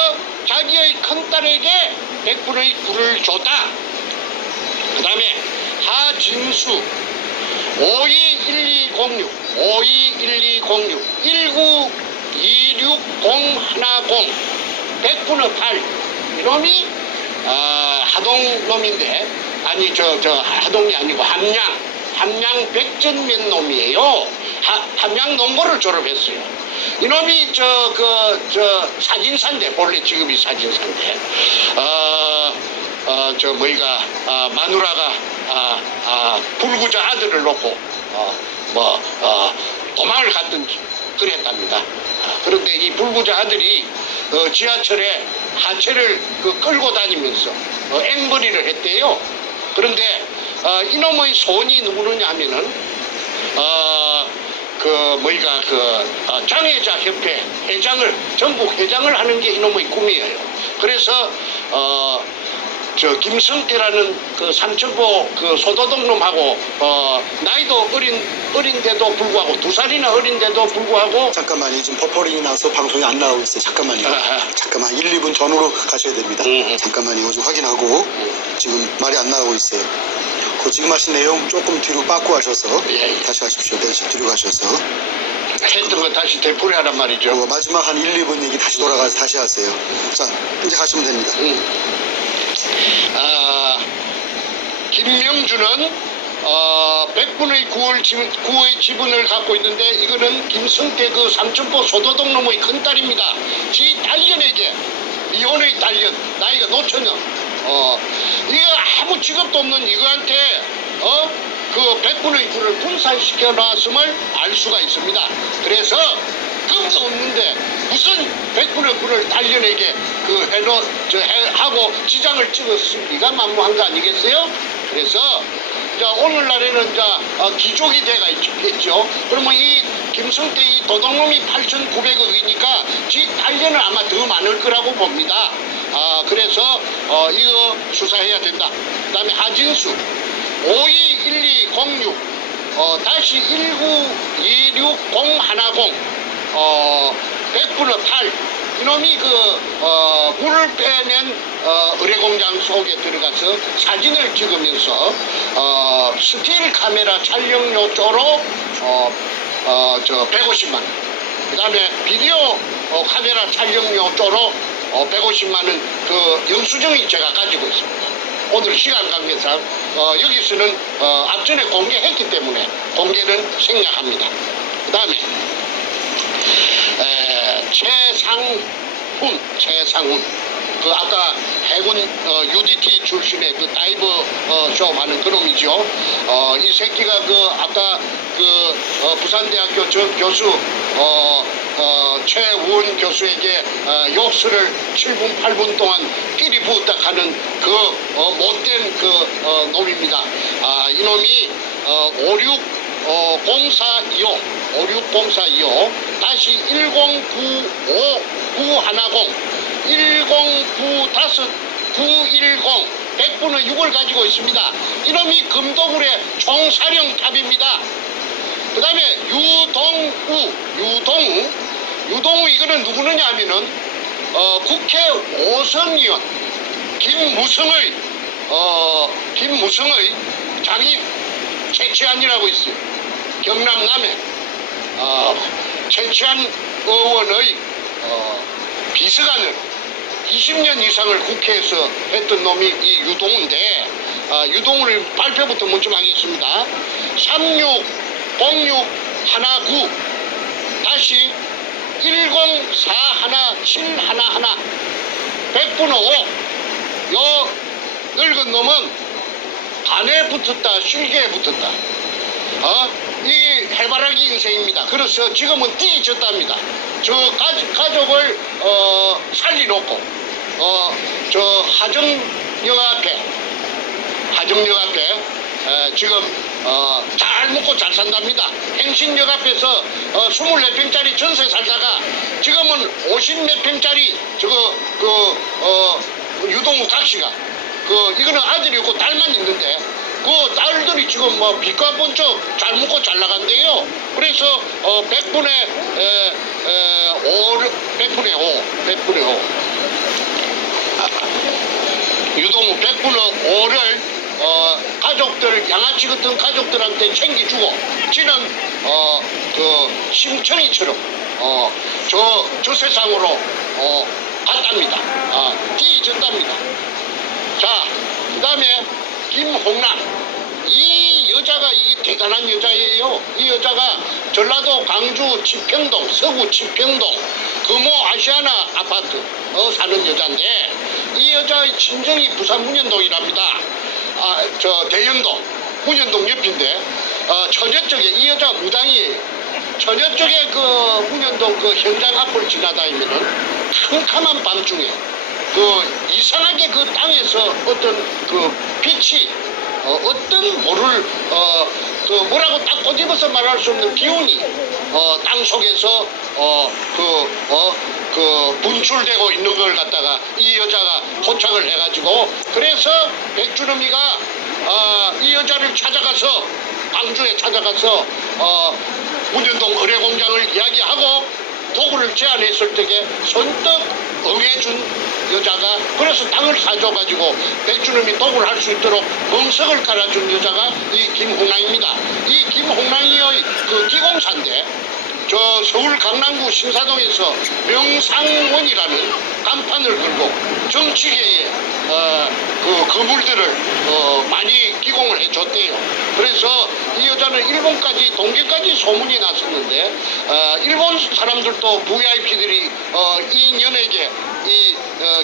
자기의 큰딸에게 100분의 9를 줬다. 그 다음에 하진수 521206 521206 1926010 100분의 8 이놈이 하동 놈인데 아니 저 하동이 아니고 함양 백전면 놈이에요. 함양 농고를 졸업했어요. 이놈이 저 사진사인데 본래 직업이 사진사인데 저 뭐이가 마누라가 불구자 아들을 놓고 도망을 갔든지 그랬답니다. 그런데 이 불구자 아들이 지하철에 하체를 끌고 다니면서 앵벌이를 했대요. 그런데 이놈의 소원이 누구느냐 하면은 장애자 협회 회장을 전국 회장을 하는 게 이놈의 꿈이에요. 그래서 저 김성태라는 그 삼천포 그 소도동 놈하고 나이도 어린데도 불구하고 2살이나 어린데도 불구하고 잠깐만요. 지금 버퍼링이 나서 방송이 안 나오고 있어요. 잠깐만요. 잠깐만 1, 2분 전후로 가셔야 됩니다. 잠깐만요. 좀 확인하고 지금 말이 안 나오고 있어요. 그 지금 하신 내용 조금 뒤로 빠꾸 하셔서 다시 하십시오. 뒤로 가셔서 했던 거 다시 되풀이하란 말이죠. 마지막 한 1, 2분 얘기 다시 돌아가서 다시 하세요. 자, 이제 가시면 됩니다. 김명주는 100분의 9의 지분을 갖고 있는데 이거는 김성태 그 삼천포 소도동 놈의 큰딸입니다. 지 딸년에게 미혼의 딸년 나이가 노처녀 이거 아무 직업도 없는 이거한테 그 100분의 9를 분산시켜 놨음을 알 수가 있습니다. 그래서 금도 없는데 무슨 100분의 9를 딸년에게 하고 지장을 찍었을 리가 만무한 거 아니겠어요? 그래서 오늘날에는 기족이 돼가 있겠죠. 그러면 이 김성태 이 도둑놈이 8,900억이니까 지 딸년은 아마 더 많을 거라고 봅니다. 그래서 이거 수사해야 된다. 그 다음에 하진수 521206 다시 1926010 100분의 8 이놈이 물을 빼낸 의뢰공장 속에 들어가서 사진을 찍으면서 스틸 카메라 촬영료 쪼로 150만 원. 그 다음에 비디오 카메라 촬영료 쪼로 150만 원 영수증이 제가 가지고 있습니다. 오늘 시간 관계상 여기서는 앞전에 공개했기 때문에 공개는 생략합니다. 그 다음에 최상훈 아까 해군 UDT 출신의 다이버 쇼 하는 그놈이죠. 이 새끼가 아까 부산대학교 저 교수 최우원 교수에게 욕설을 7분 8분 동안 끼리 부었다 하는 못된 놈입니다. 이놈이 560425 다시 1095910 1095910 100분의 6을 가지고 있습니다. 이놈이 금도굴의 총사령탑입니다. 그 다음에 유동우 이거는 누구느냐 하면은 국회 5선의원 김무성의 장인 최치한이라고 있어요. 경남 남해 최치한 의원의 비서관을 20년 이상을 국회에서 했던 놈이 이 유동우인데 유동우를 발표부터 먼저 하겠습니다. 360619 다시 1041711 100분의 5 요 늙은 놈은 간에 붙었다 실개에 붙었다. 이 해바라기 인생입니다. 그래서 지금은 띠졌답니다. 저 가족을 살리놓고 저 하정역 앞에 지금 잘 먹고 잘 산답니다. 행신역 앞에서 24평짜리 전세 살다가 지금은 50몇 평짜리 유동우 각시가 이거는 아들이 없고 딸만 있는데 그 딸들이 지금 빛과 번쩍 잘 먹고 잘 나간대요. 그래서 100분의 5 유동우 100분의 5를 가족들 양아치 같은 가족들한테 챙겨주고 지는 그 심청이처럼 저 세상으로 갔답니다. 뒤졌답니다. 자, 그 다음에 김홍란. 이 여자가 이 대단한 여자예요. 이 여자가 전라도 광주 치평동, 서구 치평동 금호 아시아나 아파트 사는 여자인데 이 여자의 친정이 부산 문현동이랍니다. 저 대연동, 문현동 옆인데 처녀 쪽에 이 여자가 무당이에요. 처녀 쪽에 그 문현동 그 현장 앞을 지나다니면은 캄캄한 밤중에 그 이상하게 그 땅에서 어떤 그 빛이 어떤 모를 그 뭐라고 딱 꼬집어서 말할 수 없는 기운이 땅 속에서 그 분출되고 있는 걸 갖다가 이 여자가 포착을 해가지고 그래서 백주름이가 이 여자를 찾아가서 광주에 찾아가서 문현동 의뢰공장을 이야기하고 도구를 제안했을 때에 선뜻 응해준 여자가 그래서 땅을 사줘가지고 백주름이 도구를 할 수 있도록 멍석을 깔아준 여자가 이 김홍랑입니다. 이 김홍랑이의 그 기공사인데 저 서울 강남구 신사동에서 명상원이라는 간판을 걸고 정치계에 그 거물들을 많이 기공을 해줬대요. 그래서 이 여자는 일본까지 동계까지 소문이 났었는데 일본 사람들도 VIP들이 이 연예계 이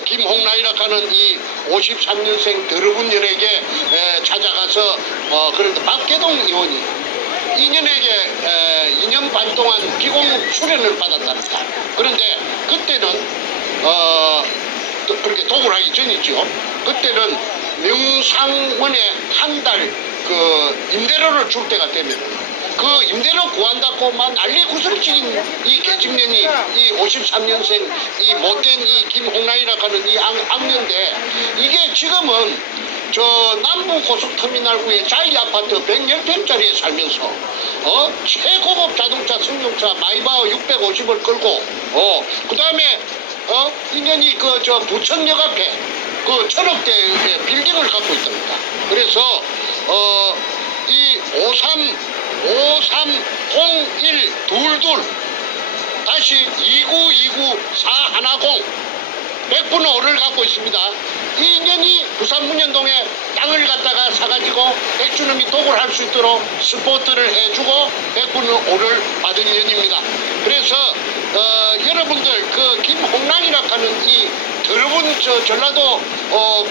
김홍란이라고 하는 이 53년생 더러운 연예계 찾아가서 그런데 박계동 의원이 2년 반 동안 기공 출연을 받았답니다. 그런데 그때는 그렇게 도구를 하기 전이죠. 그때는 명상원에 한 달 그 임대료를 줄 때가 되면 그 임대료 구한다고만 난리 구슬치긴 이 계집년이 이 53년생 이 못된 이 김홍란이라고 하는 이 악녀인데 이게 지금은 저 남부 고속터미널구의 자이 아파트 110평짜리에 살면서 최고급 자동차 승용차 마이바흐 650을 끌고 그 다음에 인연이 그 저 부천역 앞에 그 천억대의 빌딩을 갖고 있답니다. 그래서 이 530122 다시 2929410 100분호를 갖고 있습니다. 이 인연이 부산 문현동에 땅을 갖다가 사가지고 백주놈이 도구를 할 수 있도록 스포트를 해주고 100분호를 받은 인연입니다. 그래서 여러분들 그 김홍란이라고 하는 이 더러운 저 전라도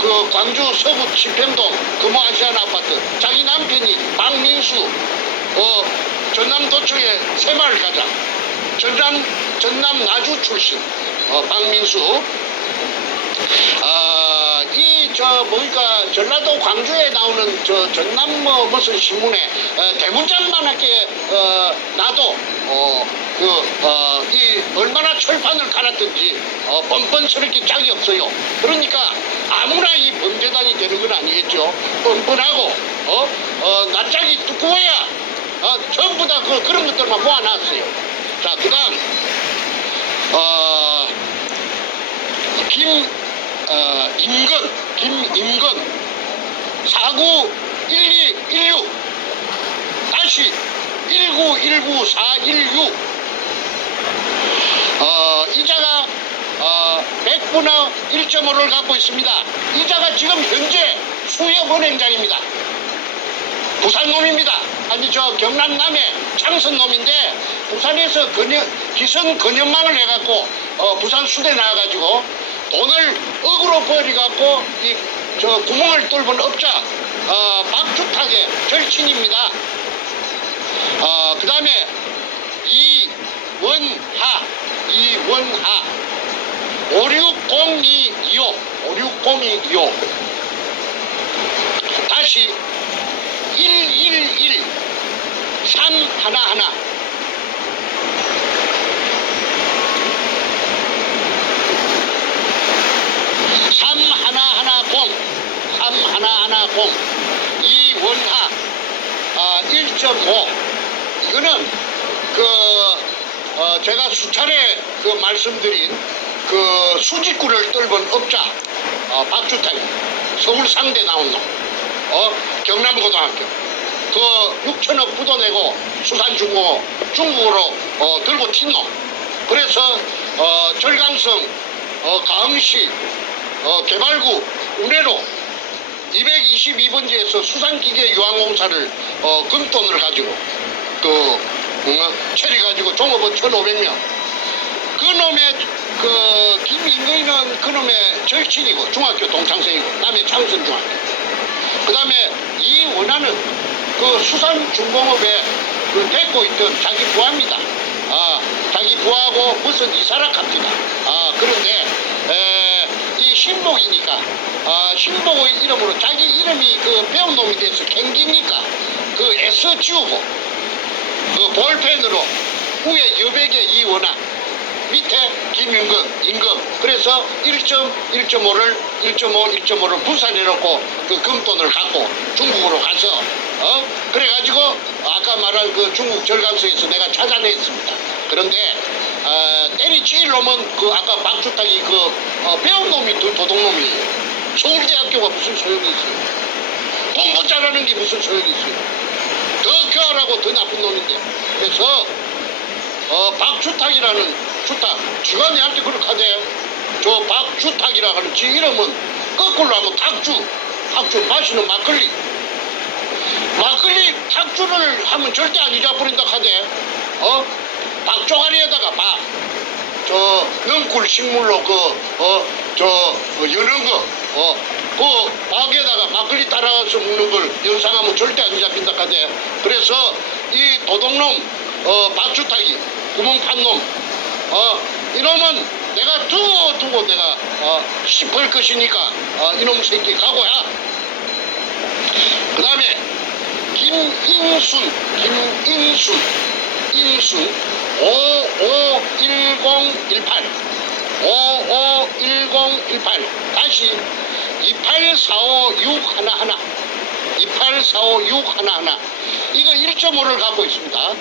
그 광주 서구 치평동 금호 아시아나 아파트 자기 남편이 박민수 전남도청의 새마을 가장 전남 나주 출신 박민수 뭐니까 전라도 광주에 나오는 저 전남 무슨 신문에 대문짝만하게 나도 이 얼마나 철판을 갈았든지 뻔뻔스럽게 짝이 없어요. 그러니까 아무나 이 범죄단이 되는 건 아니겠죠. 뻔뻔하고 낯짝이 두꺼워야 전부 다 그런 것들만 모아놨어요. 자, 그다음 김임건 491216 다시 1919416 이자가 100분의 1.5를 갖고 있습니다. 이자가 지금 현재 수협은행장입니다. 부산 놈입니다. 아니 저 경남 남해 창선 놈인데 부산에서 기선 건연망을 해갖고 부산 수대 나와가지고 돈을 억으로 버리갖고 이 저 구멍을 뚫은 업자 박주탁의 절친입니다. 그 다음에 이원하 560225 다시 111 311 3110 이원하 1.5 이거는 제가 수차례 말씀드린 수직구를 뚫은 업자 박주택 서울 상대 나온 놈 경남고등학교 그 6천억 부도내고 수산중공업 들고 튄 놈. 그래서 절강성 가흥시 개발구 운해로 222번지에서 수산기계 유항공사를 금돈을 가지고 처리 종업원 1,500명. 그놈의 김인근이는 그놈의 절친이고 중학교 동창생이고 남의 창선중학교. 그 다음에 이원하는 그 수산중공업에 데리고 있던 자기 부하입니다. 자기 부하고 무슨 이사락합니다. 그런데 이 신복이니까 신복의 이름으로 자기 이름이 배운 놈이 돼서 갱기니까 S 지우고 볼펜으로 위에 여백에 이원하 밑에 김윤근 임금. 그래서 1.1.5를 1.5를 분산해놓고 금돈을 갖고 중국으로 가서 그래가지고 아까 말한 중국 절강성에서 내가 찾아냈습니다. 그런데 때리칠 놈은 아까 박주탁이 배운 놈이 도둑놈이에요. 서울대학교가 무슨 소용이 있어요? 공부 잘하는 게 무슨 소용이 있어요? 더 교활하고 더 나쁜 놈인데. 그래서 박주탁이라는 주탁, 지가 내한테 그렇게 하대. 저 박주탁이라 하는 지 이름은 거꾸로 하면 탁주 마시는 막걸리 탁주를 하면 절대 안 잊어버린다 하대. 박종아리에다가 저 능굴 식물로 여는 거 박에다가 막걸리 따라가서 먹는 걸 연상하면 절대 안 잡힌다 하대. 그래서 이 도둑놈 박주탁이 구멍 판 놈 이놈은 내가 두고 내가 씹을 것이니까 이놈 새끼 각오야. 그 다음에 김인순 551018 다시 2845611 이거 1.5를 갖고 있습니다.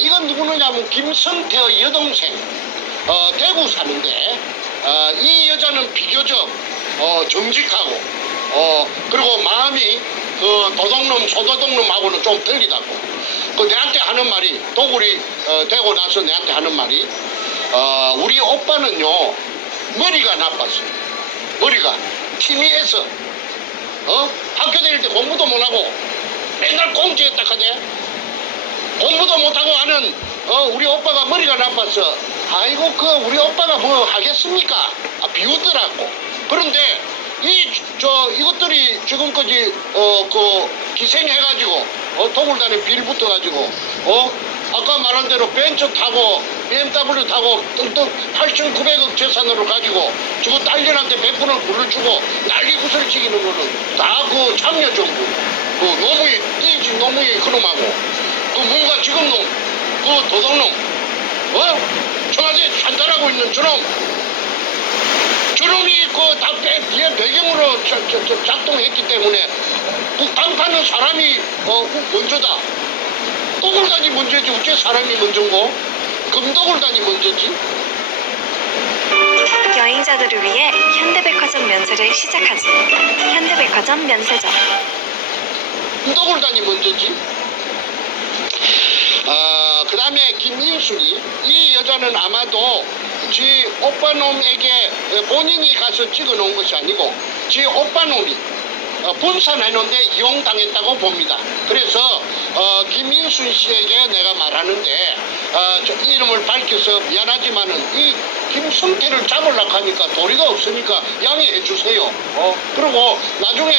이건 누구느냐면 김성태의 여동생 대구 사는데 이 여자는 비교적 정직하고 그리고 마음이 도둑놈 소도둑놈하고는 좀 틀리다고. 내한테 하는 말이 도굴이 되고 나서 내한테 하는 말이 우리 오빠는요 머리가 나빴어요. 머리가 TV에서 학교 다닐 때 공부도 못하고 맨날 꽁지했다 하네. 공부도 못하고 하는 우리 오빠가 머리가 나빠서 아이고 우리 오빠가 뭐 하겠습니까? 비우더라고. 그런데 이것들이 지금까지 기생해가지고 도굴단에 빌 붙어가지고 아까 말한 대로 벤츠 타고 BMW 타고 뚱뚱 8,900억 재산으로 가지고 저거 딸년한테 100분을 불러주고 난리 구슬치기는 거는 다 참여 정부 노무이 띠지 노무이 그놈하고 뭔가 지금 놈 도둑놈 청와대 산탈하고 있는 저놈이 다 뒤에 배경으로 작동했기 때문에 북방파는 사람이 먼저다. 도굴단이 먼저지 어째 사람이 먼저고 금도굴단이 먼저지. 여행자들을 위해 현대백화점 면세를 시작하지. 현대백화점 면세점. 금도굴단이 먼저지. 그 다음에 김인순이 이 여자는 아마도 지 오빠놈에게 본인이 가서 찍어놓은 것이 아니고 지 오빠놈이 분산해놓은데 이용당했다고 봅니다. 그래서 김인순 씨에게 내가 말하는데 이름을 밝혀서 미안하지만은 이 김성태를 잡으려고 하니까 도리가 없으니까 양해해 주세요. 그리고 나중에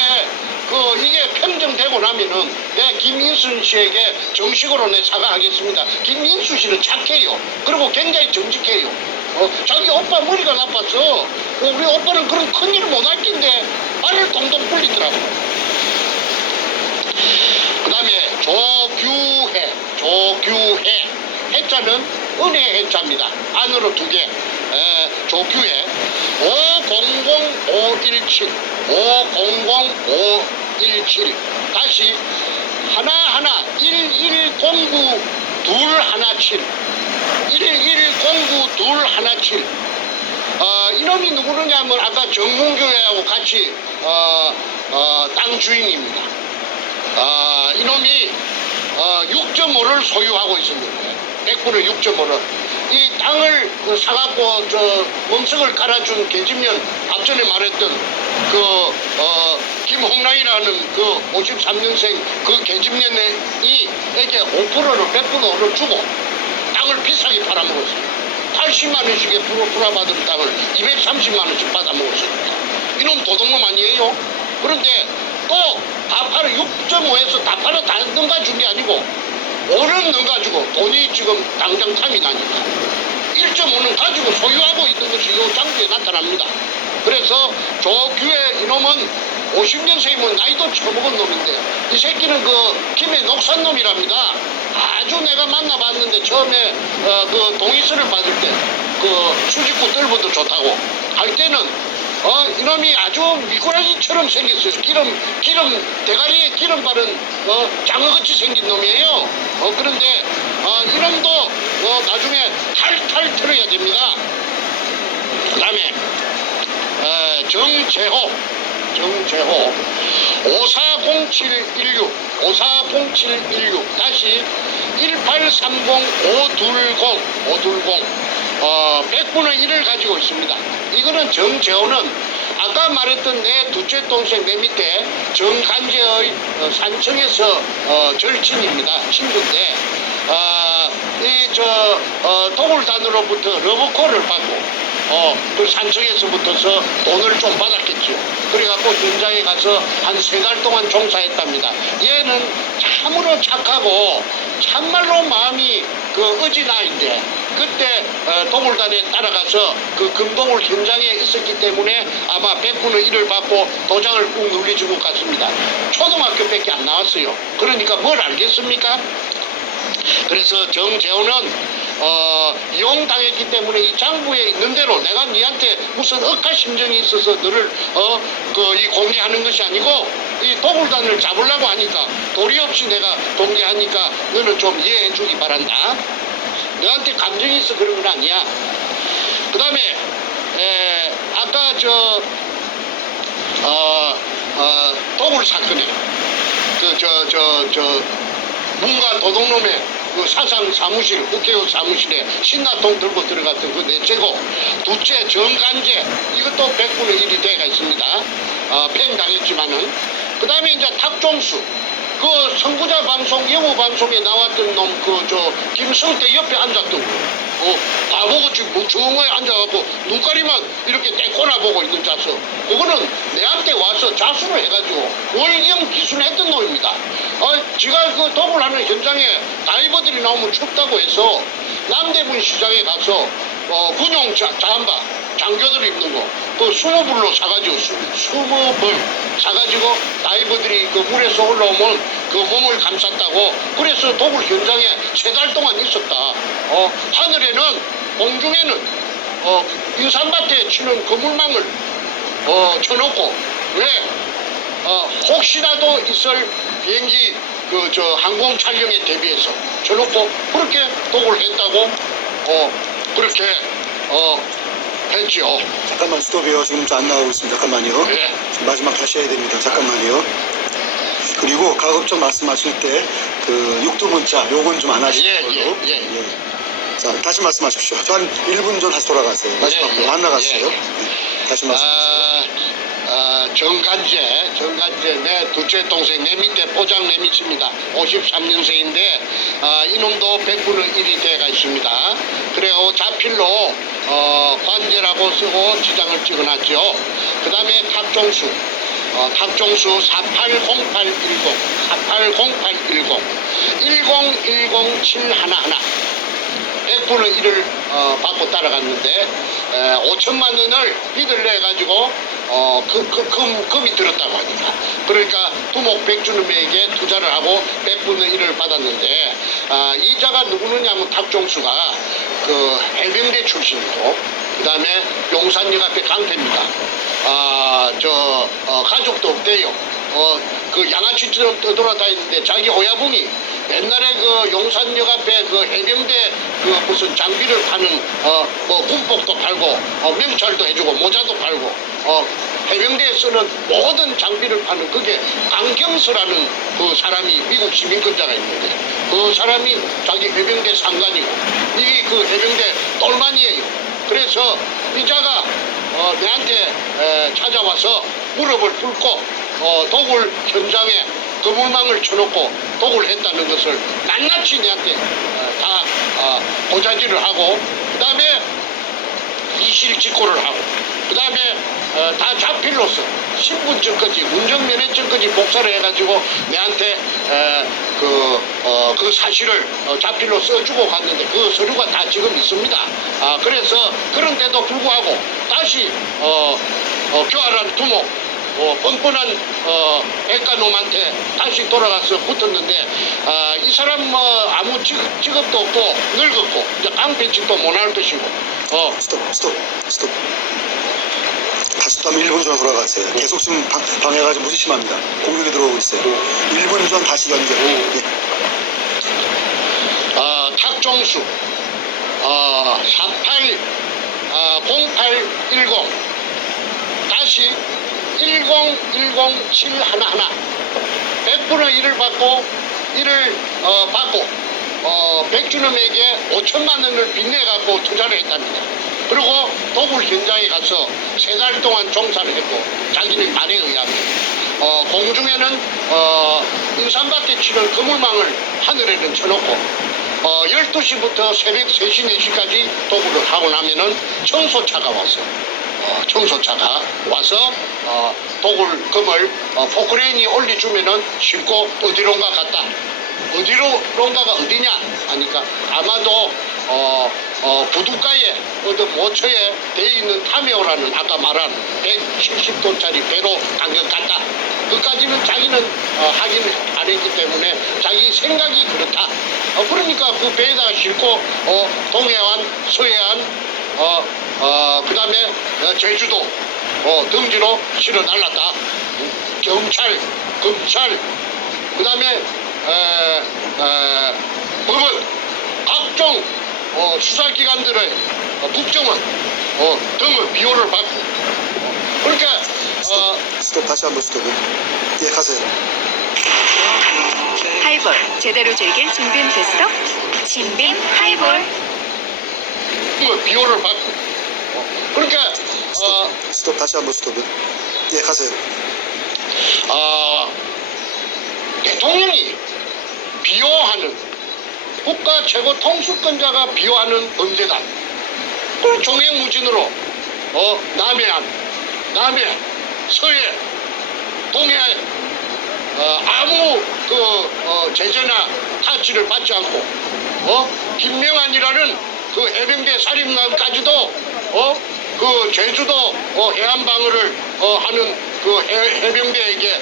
이게 평정되고 나면은 내 김인순 씨에게 정식으로 내 사과하겠습니다. 김인순 씨는 착해요. 그리고 굉장히 정직해요. 자기 오빠 머리가 나빠서 우리 오빠는 그런 큰일을 못할 낀데 발을 동동 굴리더라고. 그 다음에 조규해 해자는 은혜 해자입니다. 안으로 2개 조규해 500517 다시 하나하나 1109 217 이놈이 누구느냐면 아까 정문교회하고 같이 땅 주인입니다. 이놈이 6.5를 소유하고 있었는데 100분의 6.5를 이 땅을 사갖고 멍석을 깔아준 계집년 앞전에 말했던 김홍랑이라는 53년생 그 계집년이 에게 5%를 100분의 5를 주고 땅을 비싸게 팔아먹었어요. 80만 원씩에 풀어받은 땅을 230만 원씩 받아먹었습니다. 이놈 도둑놈 아니에요? 그런데 또 다 팔아 6.5에서 다 팔아 다 넘가준 게 아니고 5는 넘가주고 돈이 지금 당장 탐이 나니까 1.5는 가지고 소유하고 있는 것이 이 장부에 나타납니다. 그래서 조규의 이놈은 50년생이면 나이도 처먹은 놈인데 이 새끼는 김해 녹산 놈이랍니다. 아주 내가 만나봤는데 처음에 동의서를 받을 때 수직구 뜰보도 좋다고 할 때는 이놈이 아주 미꾸라지처럼 생겼어요. 대가리에 기름 바른 장어같이 생긴 놈이에요. 그런데 이놈도 나중에 탈탈 털어야 됩니다. 그 다음에 정재호 540716 다시 1830520 100분의 1을 가지고 있습니다. 이거는 정재호는 아까 말했던 내 둘째 동생 내 밑에 정간재의 산청에서 절친입니다. 친구인데 도굴단으로부터 러브콜을 받고 그 산청에서부터서 돈을 좀 받았겠죠. 그래갖고 현장에 가서 한 3달 동안 종사했답니다. 얘는 참으로 착하고 참말로 마음이 어진아인데 그때 도굴단에 따라가서 그 금동굴 현장에 있었기 때문에 아마 100분의 1을 받고 도장을 꾹 눌러주고 갔습니다. 초등학교밖에 안 나왔어요. 그러니까 뭘 알겠습니까? 그래서 정재호는 이용당했기 때문에 이 장부에 있는 대로 내가 니한테 무슨 억하 심정이 있어서 너를 이 공개하는 것이 아니고 이 도굴단을 잡으려고 하니까 도리 없이 내가 공개하니까 너는 좀 이해해 주기 바란다. 너한테 감정이 있어 그런 건 아니야. 그 다음에 아까 도굴 사건에 문가 도둑놈의 사상 사무실, 국회의원 사무실에 신나통 들고 들어갔던 그 넷째고, 둘째 정간재, 이것도 100분의 1이 돼가 있습니다. 팽당했지만은. 그 다음에 이제 탁종수, 그 선구자 방송, 영어 방송에 나왔던 놈, 김성태 옆에 앉았던 거. 바보같이 멍청하게 앉아갖고 눈가리만 이렇게 떼꼬나 보고 있는 자수. 그거는 내한테 와서 자수를 해가지고 월경 기순했던 놈입니다. 지가 그 도굴하는 현장에 다이버들이 나오면 춥다고 해서 남대문 시장에 가서 군용 잠바 장교들 입는 거 20불로 사가지고 20불 사가지고 다이버들이 그 물에서 올라오면 그 몸을 감쌌다고. 그래서 도굴 현장에 3달 동안 있었다. 하늘에는 공중에는 인산밭에 치는 그물망을 쳐놓고 왜 혹시라도 있을 비행기 항공 촬영에 대비해서 쳐놓고 그렇게 도굴 했다고 그렇게 했죠. 잠깐만 스톱이요. 지금 안 나오고 있습니다. 잠깐만요. 네. 마지막 다시 해야 됩니다. 잠깐만요. 그리고 가급적 말씀하실 때 그 육두문자 요건 좀 안 하시는 걸로. 예. 자, 다시 말씀하십시오. 저 한 1분 전 다시 돌아가세요. 마지막으로 안 나갔어요. 다시 말씀하세요. 정간재 내 둘째 동생 내 밑에 포장 내 밑입니다. 53년생인데 이놈도 100분의 1이 돼가 있습니다. 그래고 자필로 관제라고 쓰고 지장을 찍어놨죠. 그 다음에 탁종수 480810 1010711 100분의 1을 받고 따라갔는데 5천만 원을 빚을 내가지고 금이 들었다고 하니까. 그러니까 두목 백주놈에게 투자를 하고 100분의 1을 받았는데 이자가 누구느냐면 탁종수가 그 해병대 출신이고 그 다음에 용산역 앞에 강태입니다. 가족도 없대요. 그 양아치처럼 떠돌아다니는데 자기 오야붕이 옛날에 그 용산역 앞에 그 해병대 그 무슨 장비를 파는 뭐 군복도 팔고 명찰도 해주고 모자도 팔고 해병대에 쓰는 모든 장비를 파는 그게 강경수라는 그 사람이 미국 시민권자가 있는데 그 사람이 자기 해병대 상관이고 이 그 해병대 똘마니에요. 그래서 이자가 내한테 찾아와서 무릎을 꿇고 독을 현장에 그물망을 쳐놓고 독을 했다는 것을 낱낱이 내한테 다 고자질을 하고 그 다음에 이실직고를 하고 그 다음에 다 자필로서 신분증까지 운전면허증까지 복사를 해가지고 내한테 그 사실을 자필로 써주고 갔는데 그 서류가 다 지금 있습니다. 그래서 그런데도 불구하고 다시 교활한 두목 뻔뻔한 백가놈한테 다시 돌아가서 붙었는데 이 사람 뭐 아무 직업도 없고 늙었고 이제 깡패짓도 못할 것이고 스톱. 다시 또 한번 1분 전으로 돌아가세요. 계속 지금 방해가 좀 무지 심합니다. 공격이 들어오고 있어요. 1분 전 다시 연결. 예. 탁종수 0810 다시 1010711 100분의 1을 받고 1을 받고 백준엄에게 5천만 원을 빚내갖고 투자를 했답니다. 그리고 도굴 현장에 가서 3달 동안 종사를 했고 자기는 말에 의하면 공중에는 인삼밭에 치는 그물망을 하늘에는 쳐놓고 12시부터 새벽 3시, 4시까지 도굴을 하고 나면은 청소차가 왔어요. 청소차가 와서 도굴금을 포크레인이 올려주면은 싣고 어디론가 갔다. 어디론가가 어디냐 하니까 아마도 부둣가에 어떤 모처에 돼 있는 타메오라는 아까 말한 170톤짜리 배로 간 것 같다. 그까지는 자기는 확인을 안 했기 때문에 자기 생각이 그렇다. 그러니까 그 배에다가 싣고 동해안, 서해안, 그 다음에 제주도 등지로 실어 날랐다. 경찰, 검찰, 그 다음에 법원, 각종 수사기관들의 국정원 등의 비호를 받고 그러니까 스톱 다시 한번 스톱. 예, 가세요. 하이볼 제대로 즐길 준비됐어? 진빔 하이볼. 비호를 받고 그러니까 스톱 다시 한번 스톱. 예, 가세요. 대통령이 비호하는 국가 최고 통수권자가 비호하는 범죄다. 그걸 종횡무진으로 남해안, 남해, 서해, 동해 아무 제재나 타치를 받지 않고 김명한이라는 그 해병대 살인마까지도 그 제주도 해안방어를 하는 그 해병대에게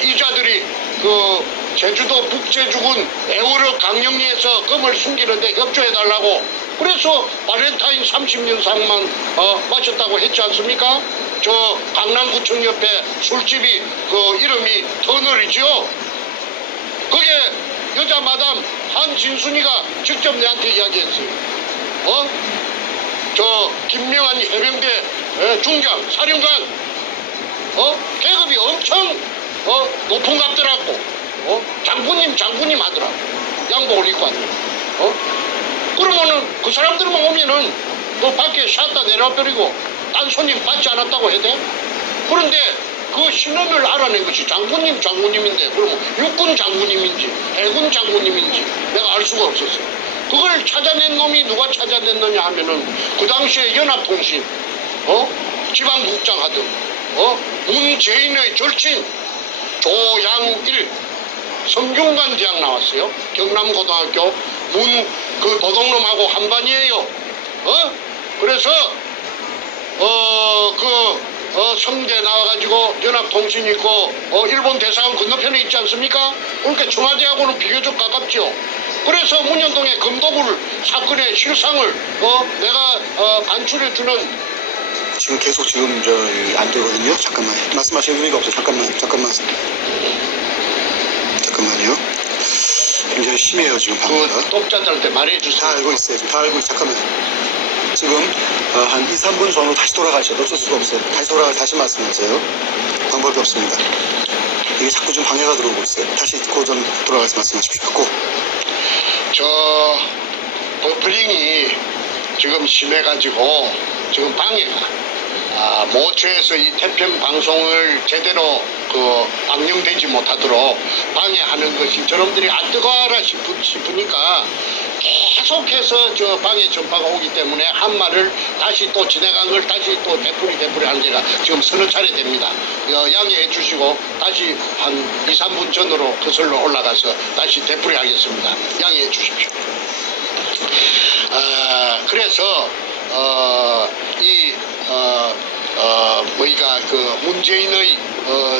이자들이 그 제주도 북제주군 애월호 강령리에서 금을 숨기는데 협조해달라고 그래서 발렌타인 30년상만 마셨다고 했지 않습니까? 저 강남구청 옆에 술집이 그 이름이 터널이죠. 그게 여자 마담 한진순이가 직접 내한테 이야기했어요. 저 김명한 해병대 중장 사령관 계급이 엄청 높은 갑더라고. 장군님 하더라고. 양복을 입고 왔네. 그러면은 그 사람들만 오면은 너 밖에 샷다 내려버리고 딴 손님 받지 않았다고 해야 돼? 그런데 그 신원을 알아낸 것이 장군님인데 그러면 육군 장군님인지 해군 장군님인지 내가 알 수가 없었어. 그걸 찾아낸 놈이 누가 찾아냈느냐 하면은 그 당시에 연합통신 지방국장 하던 문재인의 절친 조양일 성균관 대학 나왔어요. 경남고등학교 그 도둑놈하고 한반이에요. 그래서 성대 나와가지고 연합통신 있고 일본 대사관 건너편에 있지 않습니까? 그러니까 청와대하고는 비교적 가깝죠. 그래서 문현동의 금도굴 사건의 실상을 내가 반출해주는 지금 계속 지금 안 되거든요. 잠깐만 말씀하실 의미가 없어요. 잠깐만요. 굉장히 심해요 지금 방해가. 그 독자들한테 말해주세요. 다 알고 있어요. 지금 다 알고 있어요. 잠깐만요. 지금 한 2, 3분 전으로 다시 돌아가셔도 어쩔 수가 없어요. 다시 돌아가서 다시 말씀하세요. 방법이 없습니다. 이게 자꾸 좀 방해가 들어오고 있어요. 다시 고전 돌아가서 말씀하십시오. 꼭. 저 버프링이 지금 심해가지고 지금 방해가 모처에서 이 태평 방송을 제대로 방영되지 못하도록 방해하는 것이 저놈들이 뜨거워라 싶으니까 계속해서 저 방해 전파가 오기 때문에 한 말을 다시 또 지나간 걸 다시 또 되풀이 하는 제가 지금 서너 차례 됩니다. 양해해 주시고 다시 한 2, 3분 전으로 거슬러 올라가서 다시 되풀이 하겠습니다. 양해해 주십시오. 그래서 뭐이가 그 문재인의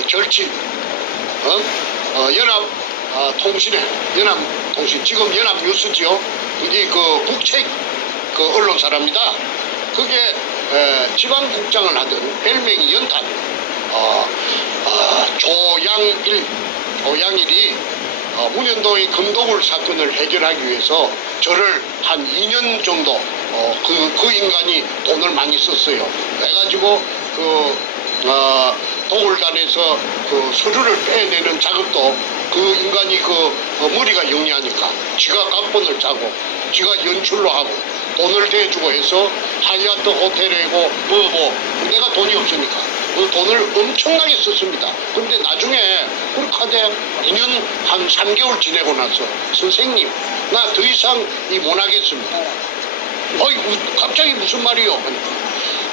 절친 연합통신 지금 연합뉴스지요. 그게 그 국책 그 언론사랍니다. 그게 지방국장을 하던 별명이 연탄 조양일이 문현동의 금도굴 사건을 해결하기 위해서 저를 한 2년 정도 그 인간이 돈을 많이 썼어요. 그래가지고 도굴단에서 그 서류를 빼내는 작업도 그 인간이 머리가 영리하니까 지가 각본을 짜고 지가 연출로 하고 돈을 대주고 해서 하얏트 호텔이고 내가 돈이 없으니까 그 돈을 엄청나게 썼습니다. 근데 나중에 그렇게 하되 2년 한 3개월 지내고 나서 선생님 나 더 이상 못 하겠습니다. 갑자기 무슨 말이요?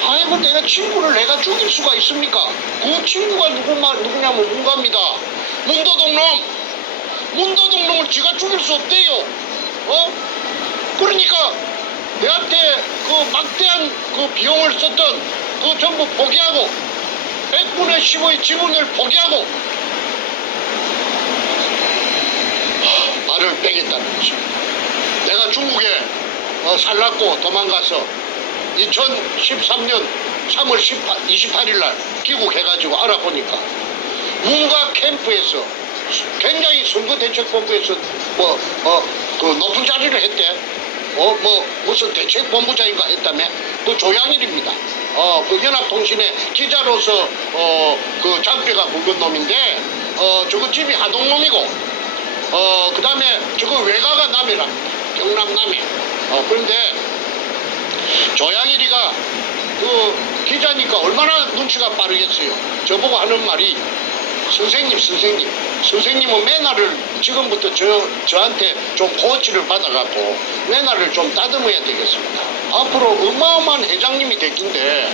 아이고 내가 친구를 내가 죽일 수가 있습니까? 그 친구가 누구냐면 문가입니다. 문도동놈을 지가 죽일 수 없대요. 그러니까 내한테 그 막대한 그 비용을 썼던 그 전부 포기하고 100분의 10의 지분을 포기하고 말을 빼겠다는 거죠. 내가 중국에 살랐고 도망가서 2013년 3월 28일 날 귀국해가지고 알아보니까 문가 캠프에서 굉장히 선거대책본부에서 그 높은 자리를 했대. 무슨 대책본부장인가 했다며. 그 조양일입니다. 그 연합통신의 기자로서 그 장뼈가 굵은 놈인데 저거 집이 하동놈이고 그 다음에 저거 외가가 남해랍니다. 경남 남해. 그런데 조양일이가 그 기자니까 얼마나 눈치가 빠르겠어요. 저보고 하는 말이 선생님은 매너를 지금부터 저한테 좀 코치를 받아갖고 매너를 좀 다듬어야 되겠습니다. 앞으로 어마어마한 회장님이 됐긴데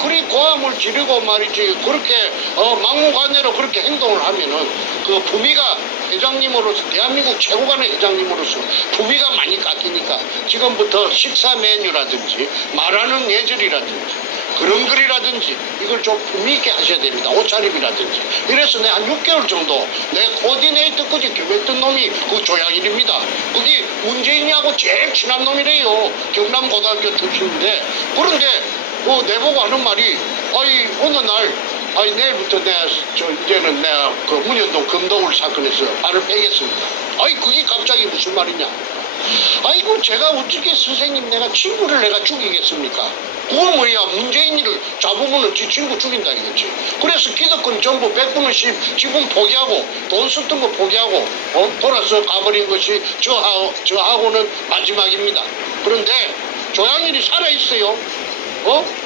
그리 고함을 지르고 말이지 그렇게 막무가내로 그렇게 행동을 하면은 그 품위가 회장님으로서 대한민국 최고간의 회장님으로서 품위가 많이 깎이니까 지금부터 식사 메뉴라든지 말하는 예절이라든지 그런 글이라든지 이걸 좀 품위 있게 하셔야 됩니다. 옷차림이라든지. 이래서 내가 한 6개월 정도 내 코디네이터까지 겸했던 놈이 그 조양일입니다. 그게 문재인이하고 제일 친한 놈이래요. 경남고등학교 출신인데. 그런데 내보고 하는 말이 어느 날 내일부터 이제는 내가 그 문현동 금도굴 사건에서 발을 빼겠습니다. 그게 갑자기 무슨 말이냐. 제가 어떻게 선생님 내가 친구를 내가 죽이겠습니까? 그건 뭐야. 문재인이를 잡으면 지 친구 죽인다 이거지. 그래서 기득권 전부 100분의 10 지분 포기하고 돈 썼던 거 포기하고 돌아서 가버린 것이 저하고는 마지막입니다. 그런데 조양일이 살아있어요.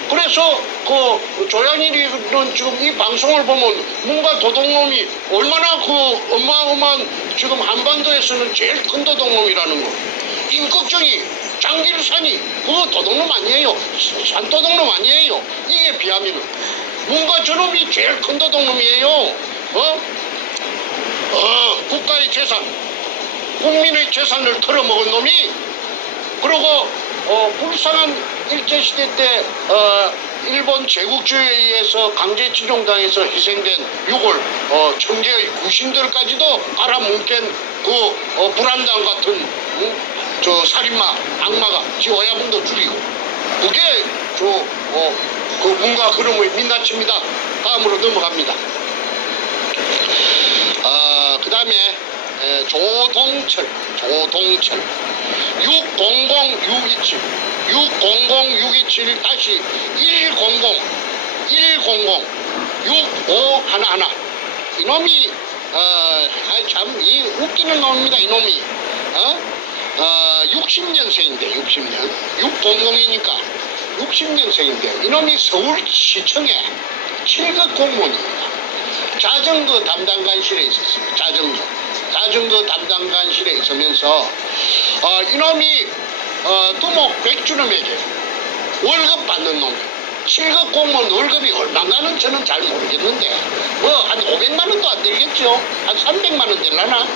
그래서 그 조양일이는 지금 이 방송을 보면 뭔가 도둑놈이 얼마나 그 어마어마한 지금 한반도에서는 제일 큰 도둑놈이라는 거. 임꺽정이 장길산이 그거 도둑놈 아니에요. 산도둑놈 아니에요. 이게 비하면 뭔가 저놈이 제일 큰 도둑놈이에요. 국가의 재산 국민의 재산을 털어먹은 놈이 그리고 불쌍한 일제시대 때 일본 제국주의에 의해서 강제징용당해서 희생된 6월 청계의 구신들까지도 알아뭉갠 그 불안당 같은 저 살인마 악마가 지 어야분도 죽이고 그게 그 문과 흐름의 민낯입니다. 다음으로 넘어갑니다. 그 다음에 조동철 600-627 600-627 다시 100-6511 이놈이 참 이 웃기는 놈입니다. 이놈이 60년생인데 60년 600이니까 60년생인데 이놈이 서울시청에 7급 공무원입니다. 자전거 담당관실에 있었습니다. 자전거 담당관실에 있으면서 이놈이 두목 백주름에게 월급 받는 놈 7급 공무원 월급이 얼마나는 저는 잘 모르겠는데 뭐 한 500만 원도 안 되겠죠. 한 300만 원 되려나?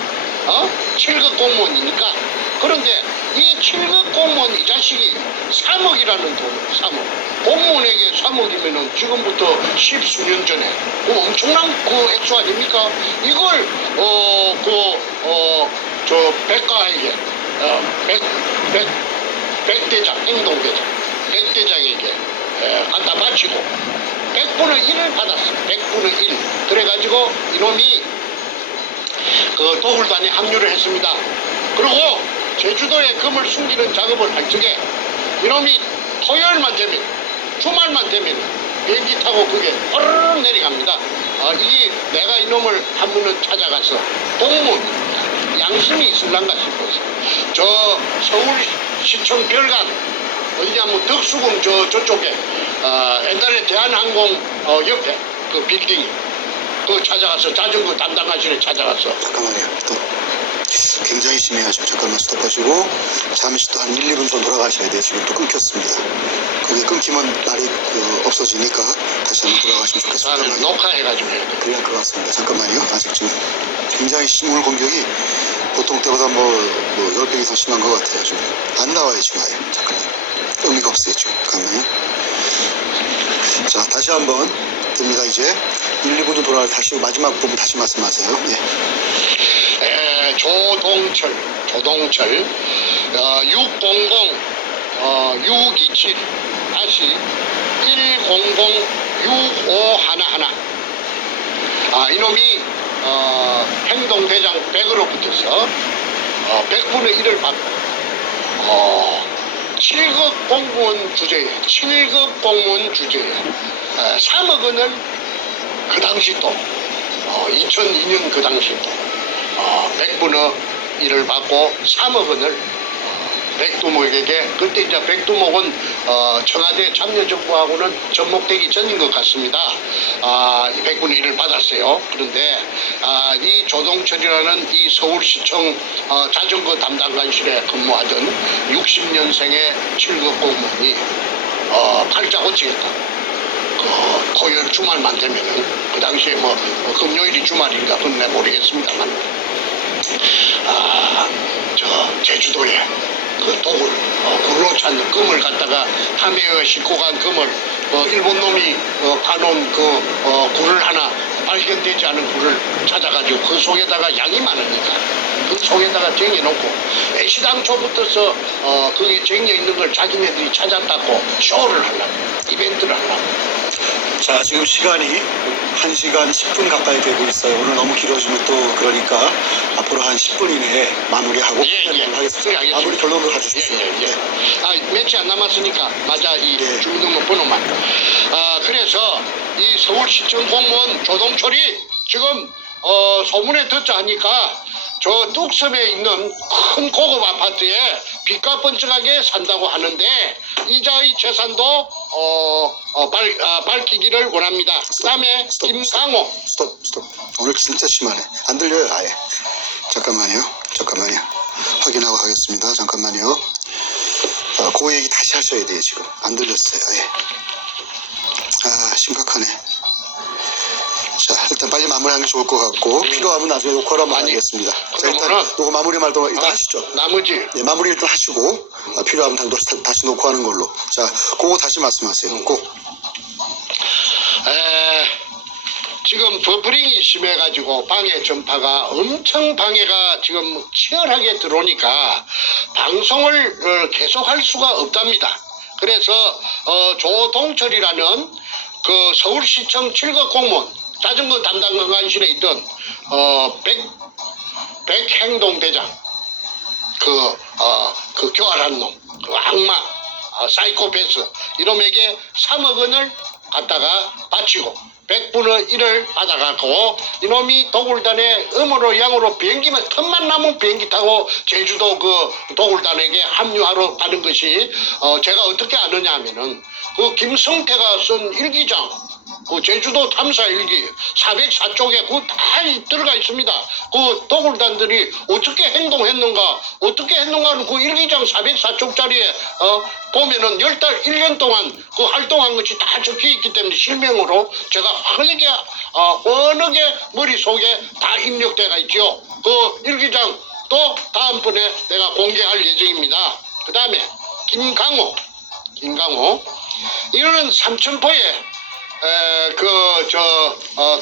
7급 공무원이니까. 그런데 이 7급 공무원 이 자식이 3억이라는 돈 3억 공무원에게 3억이면은 지금부터 10수년 전에 그 엄청난 그 액수 아닙니까? 이걸 저 백가에게 백대장 행동대장 백대장에게 갖다 바치고 100분의 1을 받았어. 100분의 1. 그래가지고 이놈이 그 도굴단에 합류를 했습니다. 그리고 제주도에 금을 숨기는 작업을 할 적에 이놈이 토요일만 되면 주말만 되면 비행기 타고 그게 허르르 내려갑니다. 이게 내가 이놈을 한 번은 찾아가서 공무원입니다. 양심이 있을란가 싶어서 저 서울시청 별관 어디냐면 덕수궁 저쪽에 옛날에 대한항공 옆에 그 빌딩 그 찾아가서 자전거 담당관실에 찾아가서 잠깐만요. 또 굉장히 심해요. 지금 잠깐만 스톱하시고 잠시 또 한 1, 2분 더 돌아가셔야 돼요. 지금 또 끊겼습니다. 거기 끊기면 날이 없어지니까 다시 한번 돌아가시면 좋겠습니다. 나는 녹화해가지고 해야 돼. 그래야 할 것 같습니다. 잠깐만요. 아직 지금 굉장히 오늘 공격이 보통 때보다 뭐 10배 이상 심한 것 같아요. 지금 안 나와요. 지금 아예. 잠깐만요. 의미가 없어요. 지금. 잠깐만요. 자, 다시 한번 됩니다. 이제 1, 2분 좀 돌아가 다시 마지막 부분 다시 말씀하세요. 예. 조동철 600 627 다시 100 6511 이놈이 행동대장 100으로 붙어서 100분의 1을 받고 7급 공무원 주제에 7급 공무원 주제에 3억 원을 그 당시 또 2002년 그 당시 또 100분의 1을 받고 3억 원을 백두목에게 그때 이제 백두목은 청와대 참여정부하고는 접목되기 전인 것 같습니다. 100분의 1을 받았어요. 그런데 이 조동철이라는 이 서울시청 자전거 담당관실에 근무하던 60년생의 7급 공무원이 팔자 고치겠다. 그 토요일 주말만 되면은 그 당시에 뭐 금요일이 주말인가 그건 내가 모르겠습니다만 저 제주도에 그 독을 굴로 찾는 금을 갖다가 함에어 싣고 간 금을 일본 놈이 파놓은 그 굴을 하나 발견되지 않은 굴을 찾아가지고 그 속에다가 양이 많으니까 그 속에다가 쟁여놓고 애시당초부터서 그게 쟁여있는 걸 자기네들이 찾았다고 쇼를 하려고 이벤트를 하려고. 자, 지금 시간이 1시간 10분 가까이 되고 있어요. 오늘 너무 길어지면 또 그러니까 앞으로 한 10분 이내에 마무리하고 끝내도록 하겠습니다. 마무리 결론을 가주십시오. 며칠 안 남았으니까 맞아 이 예. 주민등록 번호만. 그래서 이 서울시청 공무원 조동철이 지금 소문에 듣자 하니까 저 뚝섬에 있는 큰 고급 아파트에 빚가 번쩍하게 산다고 하는데 이자의 재산도 밝히기를 원합니다. 그 다음에 김강호. 스톱. 오늘 진짜 심하네. 안 들려요 아예. 잠깐만요. 확인하고 하겠습니다. 잠깐만요. 그 얘기 다시 하셔야 돼요. 지금 안 들렸어요. 심각하네. 자, 일단 빨리 마무리하는 게 좋을 것 같고 필요하면 나중에 녹화를 한번 하겠습니다. 자, 일단 녹화 마무리 말도 일단 하시죠. 나머지 네, 마무리 일단 하시고 필요하면 다시 녹화하는 걸로. 자, 그거 다시 말씀하세요. 지금 버프링이 심해가지고 방해 전파가 엄청 방해가 지금 치열하게 들어오니까 방송을 계속할 수가 없답니다. 그래서 조동철이라는 그 서울시청 7급 공무원 자전거 담당 관실에 있던 백행동대장 그 교활한 놈, 그 악마, 사이코패스 이놈에게 3억 원을 갖다가 바치고 100분의 1을 받아갖고 이놈이 도굴단에 음으로 양으로 비행기만 틈만 남은 비행기 타고 제주도 그 도굴단에게 합류하러 가는 것이 제가 어떻게 아느냐 하면은 그 김성태가 쓴 일기장 그 제주도 탐사 일기 404쪽에 그 다 들어가 있습니다. 그 도굴단들이 어떻게 행동했는가 어떻게 했는가는 그 일기장 404쪽짜리에 보면은 10달 1년 동안 그 활동한 것이 다 적혀 있기 때문에 실명으로 제가 확연하게 어느 게 머릿속에 다 입력돼가 있죠. 그 일기장 또 다음번에 내가 공개할 예정입니다. 그 다음에 김강호 이거는 삼천포에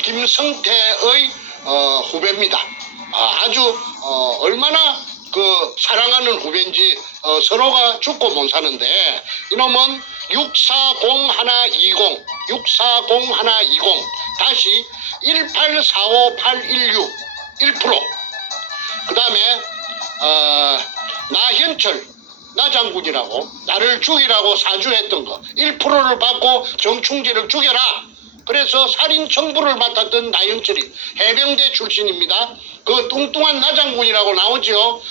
김성태의 후배입니다. 아주 얼마나 그 사랑하는 후배인지 서로가 죽고 못 사는데 이놈은 640-120 다시 1845816 1%. 그 다음에 나현철 나장군이라고 나를 죽이라고 사주했던 거 1%를 받고 정충재를 죽여라. 그래서 살인 청부를 맡았던 나영철이 해병대 출신입니다. 그 뚱뚱한 나장군이라고 나오죠.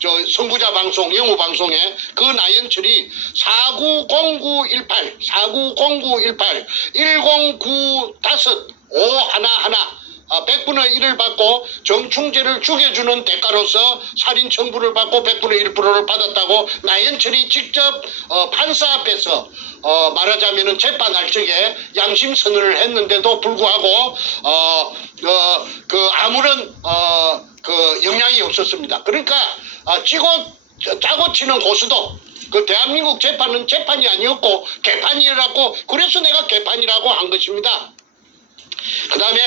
저 선구자 방송 영우 방송에 그 나영철이 490918 1095 511 100분의 1을 받고 정충재를 죽여주는 대가로서 살인 청부를 받고 100분의 1%를 받았다고 나연철이 직접 판사 앞에서 말하자면은 재판할 적에 양심 선언을 했는데도 불구하고 그 아무런 그 영향이 없었습니다. 그러니까 짜고 치는 고수도 그 대한민국 재판은 재판이 아니었고 개판이라고 그래서 내가 개판이라고 한 것입니다. 그 다음에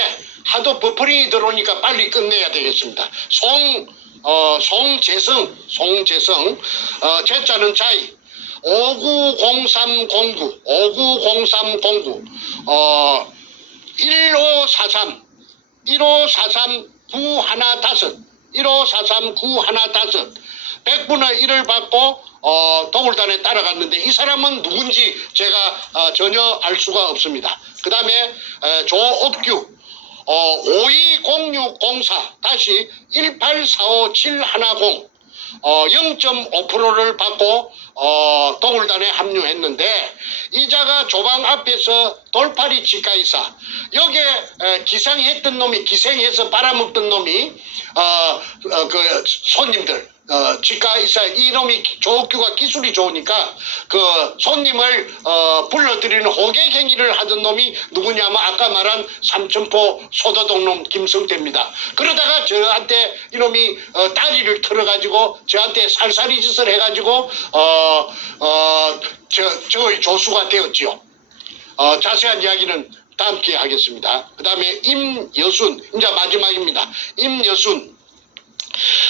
하도 버퍼링이 들어오니까 빨리 끝내야 되겠습니다. 송재성, 제자는 자이, 590309, 1543, 915, 100분의 1을 받고 도굴단에 따라갔는데 이 사람은 누군지 제가 전혀 알 수가 없습니다. 그 다음에 조업규 520604 다시 1845710 0.5%를 받고 도굴단에 합류했는데 이자가 조방 앞에서 돌팔이 치과의사 여기에 기생해서 빨아먹던 놈이 그 손님들 치과의사 이놈이 조옥규가 기술이 좋으니까 그 손님을 불러들이는 호객행위를 하던 놈이 누구냐면 아까 말한 삼천포 소도동놈 김성태입니다. 그러다가 저한테 이놈이 다리를 틀어가지고 저한테 살살이 짓을 해가지고 저의 조수가 되었지요. 자세한 이야기는 다음 기회에 하겠습니다. 그 다음에 임여순 이제 마지막입니다. 임여순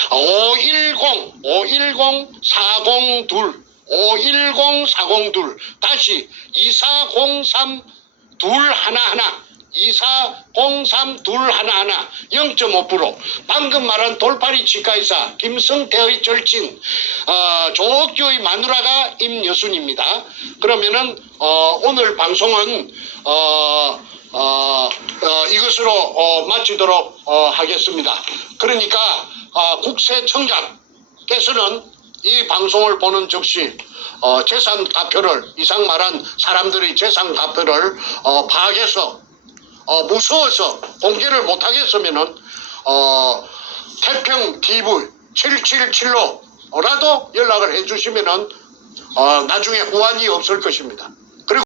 510-402 다시 2403-211 0.5% 방금 말한 돌팔이 치과의사 김성태의 절친 조옥규의 마누라가 임여순입니다. 그러면은 오늘 방송은 이것으로 마치도록 하겠습니다. 그러니까 국세청장께서는 이 방송을 보는 즉시 재산 가표를 이상 말한 사람들의 재산 가표를 파악해서 무서워서 공개를 못하겠으면은 태평 TV 777로라도 연락을 해주시면은 나중에 후환이 없을 것입니다.